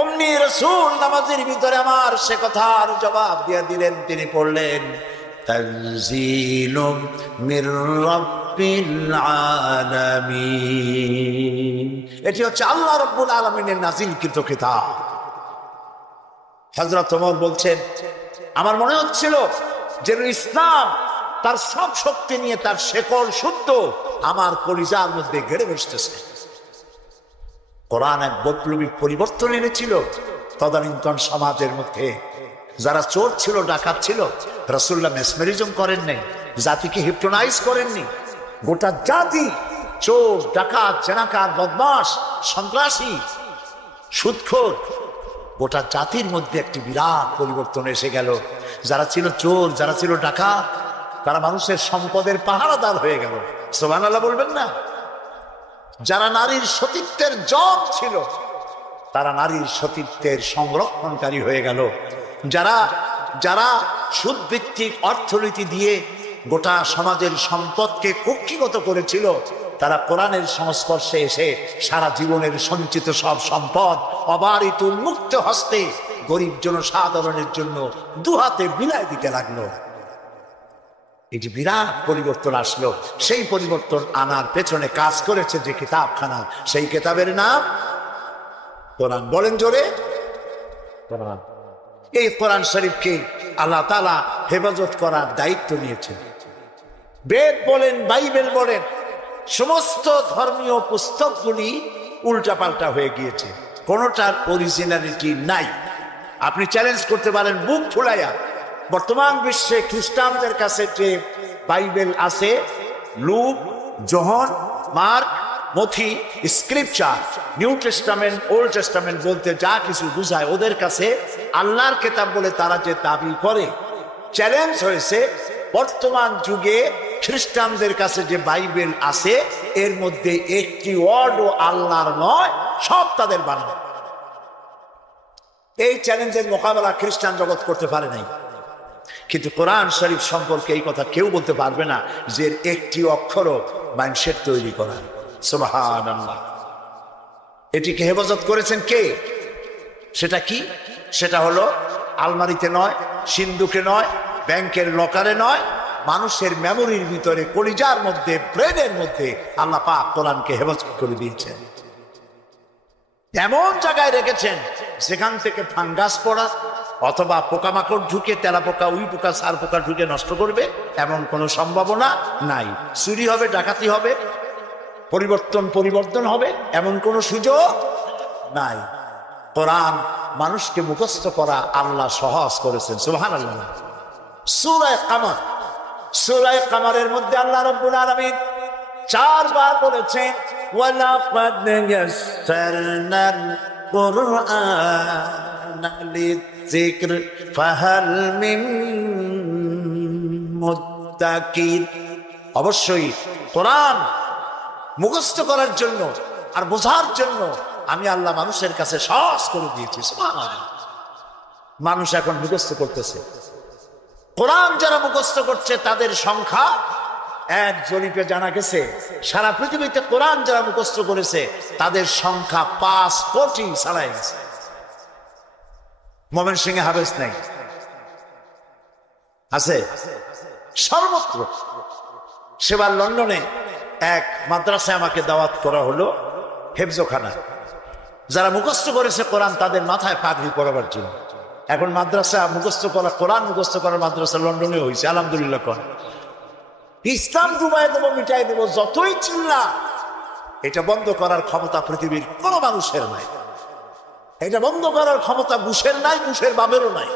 অমনি রাসূল নামাজের ভিতরে আমার সে কথার জবাব দিয়ে দিলেন। তিনি পড়লেন, তানজিলুম মির রাব্বিল আলামিন। এটি হচ্ছে আল্লাহ রাব্বুল আলামিনের নাযিলকৃত কিতাব। হযরত ওমর বলছেন, আমার মনে হচ্ছিল যেন ইসলাম তার সব শক্তি নিয়ে তার শেকড় শুদ্ধ আমার কলিজার মধ্যে গেড়ে বসতেছে। কোরআন এক বৈপ্লবিক পরিবর্তন এনেছিল তদানীন্তন সমাজের মধ্যে। যারা চোর ছিল, ডাকাত ছিল, রাসূলুল্লাহ মেসমেরিজম করেন নাই, জাতিকে হিপনোটাইজ করেননি। গোটা জাতি চোর, ডাকাত, জেনাকার, বদমাশ, সন্ত্রাসী, সুদখোর, গোটা জাতির মধ্যে একটি বিরাট পরিবর্তন এসে গেল। যারা ছিল চোর, যারা ছিল ডাকাত, তারা মানুষের সম্পদের পাহারাদার হয়ে গেল। সুবহানাল্লাহ বলবেন না? যারা নারীর সতীত্বের জগ ছিল, তারা নারীর সতীত্বের সংরক্ষণকারী হয়ে গেল। যারা যারা সুদভিত্তিক অর্থনীতি দিয়ে গোটা সমাজের সম্পদকে কক্ষিগত করেছিল, তারা কোরআনের সংস্পর্শে এসে সারা জীবনের সঞ্চিত সব সম্পদ অবারিত মুক্ত হস্তে গরিব জনসাধারণের জন্য দুহাতে বিলায় দিতে লাগলো। এই যে বিরাট পরিবর্তন আসলো, সেই পরিবর্তন আনার পেছনে কাজ করেছে যে কিতাবখানা, সেই কিতাবের নাম কোরআন। বলেন জোরে, কোরআন। এই কোরআন শরীফকে আল্লাহ তাআলা হেফাজত করার দায়িত্ব নিয়েছেন। বেদ বলেন, বাইবেল বলেন, সমস্ত ধর্মীয় পুস্তকগুলি উল্টাপাল্টা হয়ে গিয়েছে, কোনোটার অরিজিনালিটি নাই। আপনি চ্যালেঞ্জ করতে পারেন বুক ফুলাইয়া, বর্তমান বিশ্বে খ্রিস্টানদের কাছে যে বাইবেল আছে, লুক, যোহন, মার্ক, মথি, scripture, new testament, old testament বলতে যা কিছু বুঝায়, ওদের কাছে আল্লাহর কিতাব বলে তারা যে দাবি করে, চ্যালেঞ্জ হয়েছে বর্তমান যুগে খ্রিস্টানদের কাছে যে বাইবেল আছে এর মধ্যে একটি ওয়ার্ডও আল্লাহর নয়, সব তাদের বানানো। এই চ্যালেঞ্জের মোকাবেলা খ্রিস্টান জগৎ করতে পারে নাই, কিন্তু কোরআন শরীফ সম্পর্কে এই কথা কেউ বলতে পারবে না যে একটি অক্ষরও মানুষের তৈরি করা। সুবহানাল্লাহ। এটিকে হেফাজত করেছেন কে? সেটা কি? সেটা হলো আলমারিতে নয়, সিন্ধুকে নয়, ব্যাংকের লকারে নয়, মানুষের মেমোরির ভিতরে, কলিজার মধ্যে, ব্রেনের মধ্যে আল্লাহ পাক কোরআনকে হেফাজত করে দিয়েছেন। এমন জায়গায় রেখেছেন যেখান থেকে ফাঙ্গাস পড়া অথবা পোকামাকড় ঢুকে, তেলা পোকা, উই পোকা, সার পোকা ঢুকে নষ্ট করবে এমন কোনো সম্ভাবনা নাই। চুরি হবে, ডাকাতি হবে, পরিবর্তন হবে এমন কোনো সুযোগ নাই। কোরআন মানুষকে মুখস্থ করা আল্লাহ সহজ করেছেন। সুবহানাল্লাহ। সূরা কামার, সূরা কামারের মধ্যে আল্লাহ রাব্বুল আলামিন 4 বার বলেছেন ওয়ালাকাদ ইয়াসসারনাল কুরআনা লিযিকর ফাহাল মিন মুদ্দাকির। অবশ্যই কোরআন মুখস্থ করার জন্য আর বোঝার জন্য আমি আল্লাহ মানুষের কাছে সহজ করে দিয়েছি। সুবহানাল্লাহ। মানুষ এখন মুখস্থ করতেছে। কোরআন যারা মুখস্থ করছে তাদের সংখ্যা, এক জরিপে জানা গেছে সারা পৃথিবীতে কোরআন যারা মুখস্থ করেছে তাদের সংখ্যা 5 কোটি ছাড়াই গেছে। ময়মনসিংহে হাফেজ নাই, আছে সর্বত্র। সেবার লন্ডনে এক মাদ্রাসায় আমাকে দাওয়াত করা হলো, হেফজখানা। যারা মুখস্থ করেছে কোরআন তাদের মাথায় পাগড়ি পরাবার জন্য। এখন মাদ্রাসা মুখস্থ করা, কোরআন মুখস্থ করার মাদ্রাসা লন্ডনে হয়েছে, আলহামদুলিল্লাহ। কোন ইসলাম ডুবাই দেবো, মিটাই দেবো, যতই চিল্লা, এটা বন্ধ করার ক্ষমতা পৃথিবীর কোন মানুষের নাই। এটা বন্ধ করার ক্ষমতা বুশের নাই, বুশের বাবেরও নাই।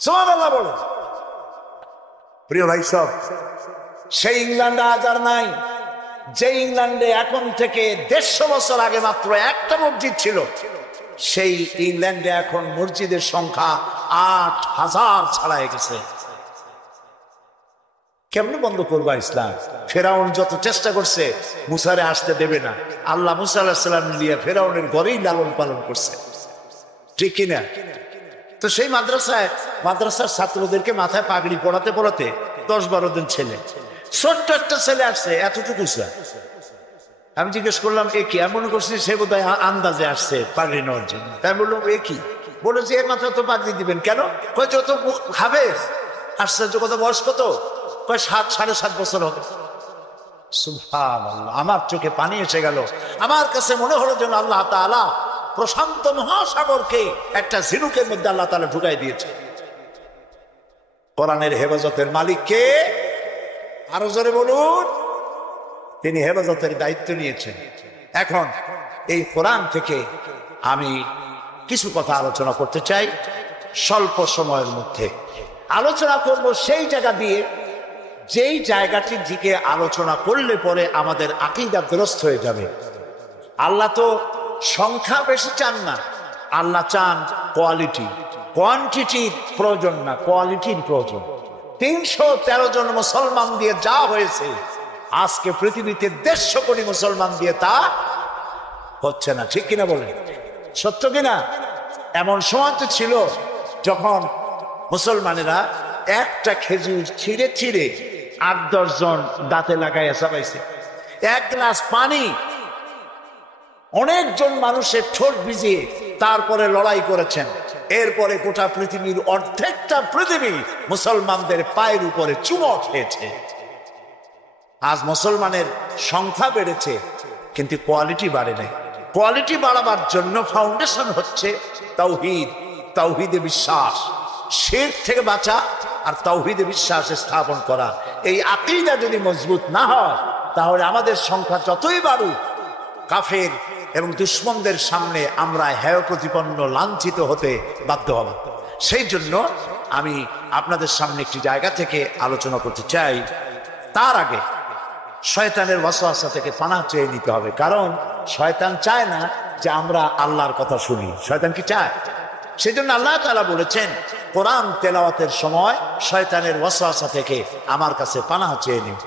সুবহানাল্লাহ বলো। প্রিয় ভাই সব, সেই ইংল্যান্ডে আজ আর নাই যে ইংল্যান্ডে এখন থেকে 150 বছর আগে মাত্র একটা মসজিদ ছিল। সেই ইংল্যান্ডে এখন মসজিদের সংখ্যা 8000 ছাড়াই গেছে। কেমনে বন্ধ করবা ইসলাম? ফেরাউন যত চেষ্টা করছে মুসারে আসতে দেবে না। আল্লাহ মুসা আলাইহিস সালাম নিয়ে ফেরাউনের ঘরেই লালন পালন করছে, ঠিক কিনা? তো সেই মাদ্রাসার ছাত্রদেরকে মাথায় পাগড়ি পড়াতে পড়াতে 10-12 জন ছেলে, ছোট্ট একটা ছেলে আসছে এতটুকু। আমি জিজ্ঞেস করলাম এ কি? আমি মনে করছি সে বোধহয় আন্দাজে আসছে পাগড়ি নেওয়ার জন্য। তাই বললাম এ কি? বলেছে এর মাথায় তো পাগড়ি দিবেন কেন? কয় যত হাফেজ। আশ্চর্য, কত বয়স কত? কয় 7-7.5 বছর হবে। সুবহানাল্লাহ। আমার চোখে পানি এসে গেল। আমার কাছে মনে হলো যেন আল্লাহ তাআলা প্রশান্ত মহাসাগরকে একটা ঝিনুকের মধ্যে আল্লাহ তাআলা ঢুকাই দিয়েছে। কোরআনের হেফাজতের মালিক কে? আরো জোরে বলুন। তিনি হেফাজতের দায়িত্ব নিয়েছেন। এখন এই কোরআন থেকে আমি কিছু কথা আলোচনা করতে চাই স্বল্প সময়ের মধ্যে। আলোচনা করব সেই জায়গা দিয়ে যেই জায়গাটির দিকে আলোচনা করলে পরে আমাদের আকীদা দুরস্ত হয়ে যাবে। আল্লাহ তো সংখ্যা বেশি চান না, আল্লাহ চান কোয়ালিটি। কোয়ান্টিটির প্রয়োজন না, কোয়ালিটির প্রয়োজন। 313 জন মুসলমান দিয়ে যা হয়েছে, আজকে পৃথিবীতে 150 কোটি মুসলমান দিয়ে তা হচ্ছে না, ঠিক কিনা বলেন? সত্য কিনা? এমন সময় তো ছিল যখন মুসলমানেরা একটা খেজুর ছিঁড়ে ছিঁড়ে 8-10 জন দাঁতে লাগাইয়া চাবাইছে। 1 গ্লাস পানি অনেকজন মানুষের ঠোঁট ভিজিয়ে তারপরে লড়াই করেছেন। এরপরে গোটা পৃথিবীর অর্ধেকটা পৃথিবী মুসলমানদের পায়ের উপরে চুমো খেয়েছে। আজ মুসলমানের সংখ্যা বেড়েছে কিন্তু কোয়ালিটি বাড়ে নাই। কোয়ালিটি বাড়াবার জন্য ফাউন্ডেশন হচ্ছে তাওহীদ, তাওহীদে বিশ্বাস, শিরক থেকে বাঁচা আর তাওহীদে বিশ্বাস স্থাপন করা। এই আকীদা যদি মজবুত না হয় তাহলে আমাদের সংখ্যা যতই বাড়ুক, কাফের এবং দুশ্মনদের সামনে আমরা হেয় প্রতিপন্ন, লাঞ্ছিত হতে বাধ্য হব। সেই জন্য আমি আপনাদের সামনে একটি জায়গা থেকে আলোচনা করতে চাই। তার আগে শয়তানের ওয়াসওয়াসা থেকে পানাহ চেয়ে নিতে হবে, কারণ শয়তান চায় না যে আমরা আল্লাহর কথা শুনি। শয়তান কি চায়? সেজন্য আল্লাহ তাআলা বলেছেন কোরআন তেলাওয়াতের সময় শয়তানের ওয়াসওয়াসা থেকে আমার কাছে পানাহ চেয়ে নিন।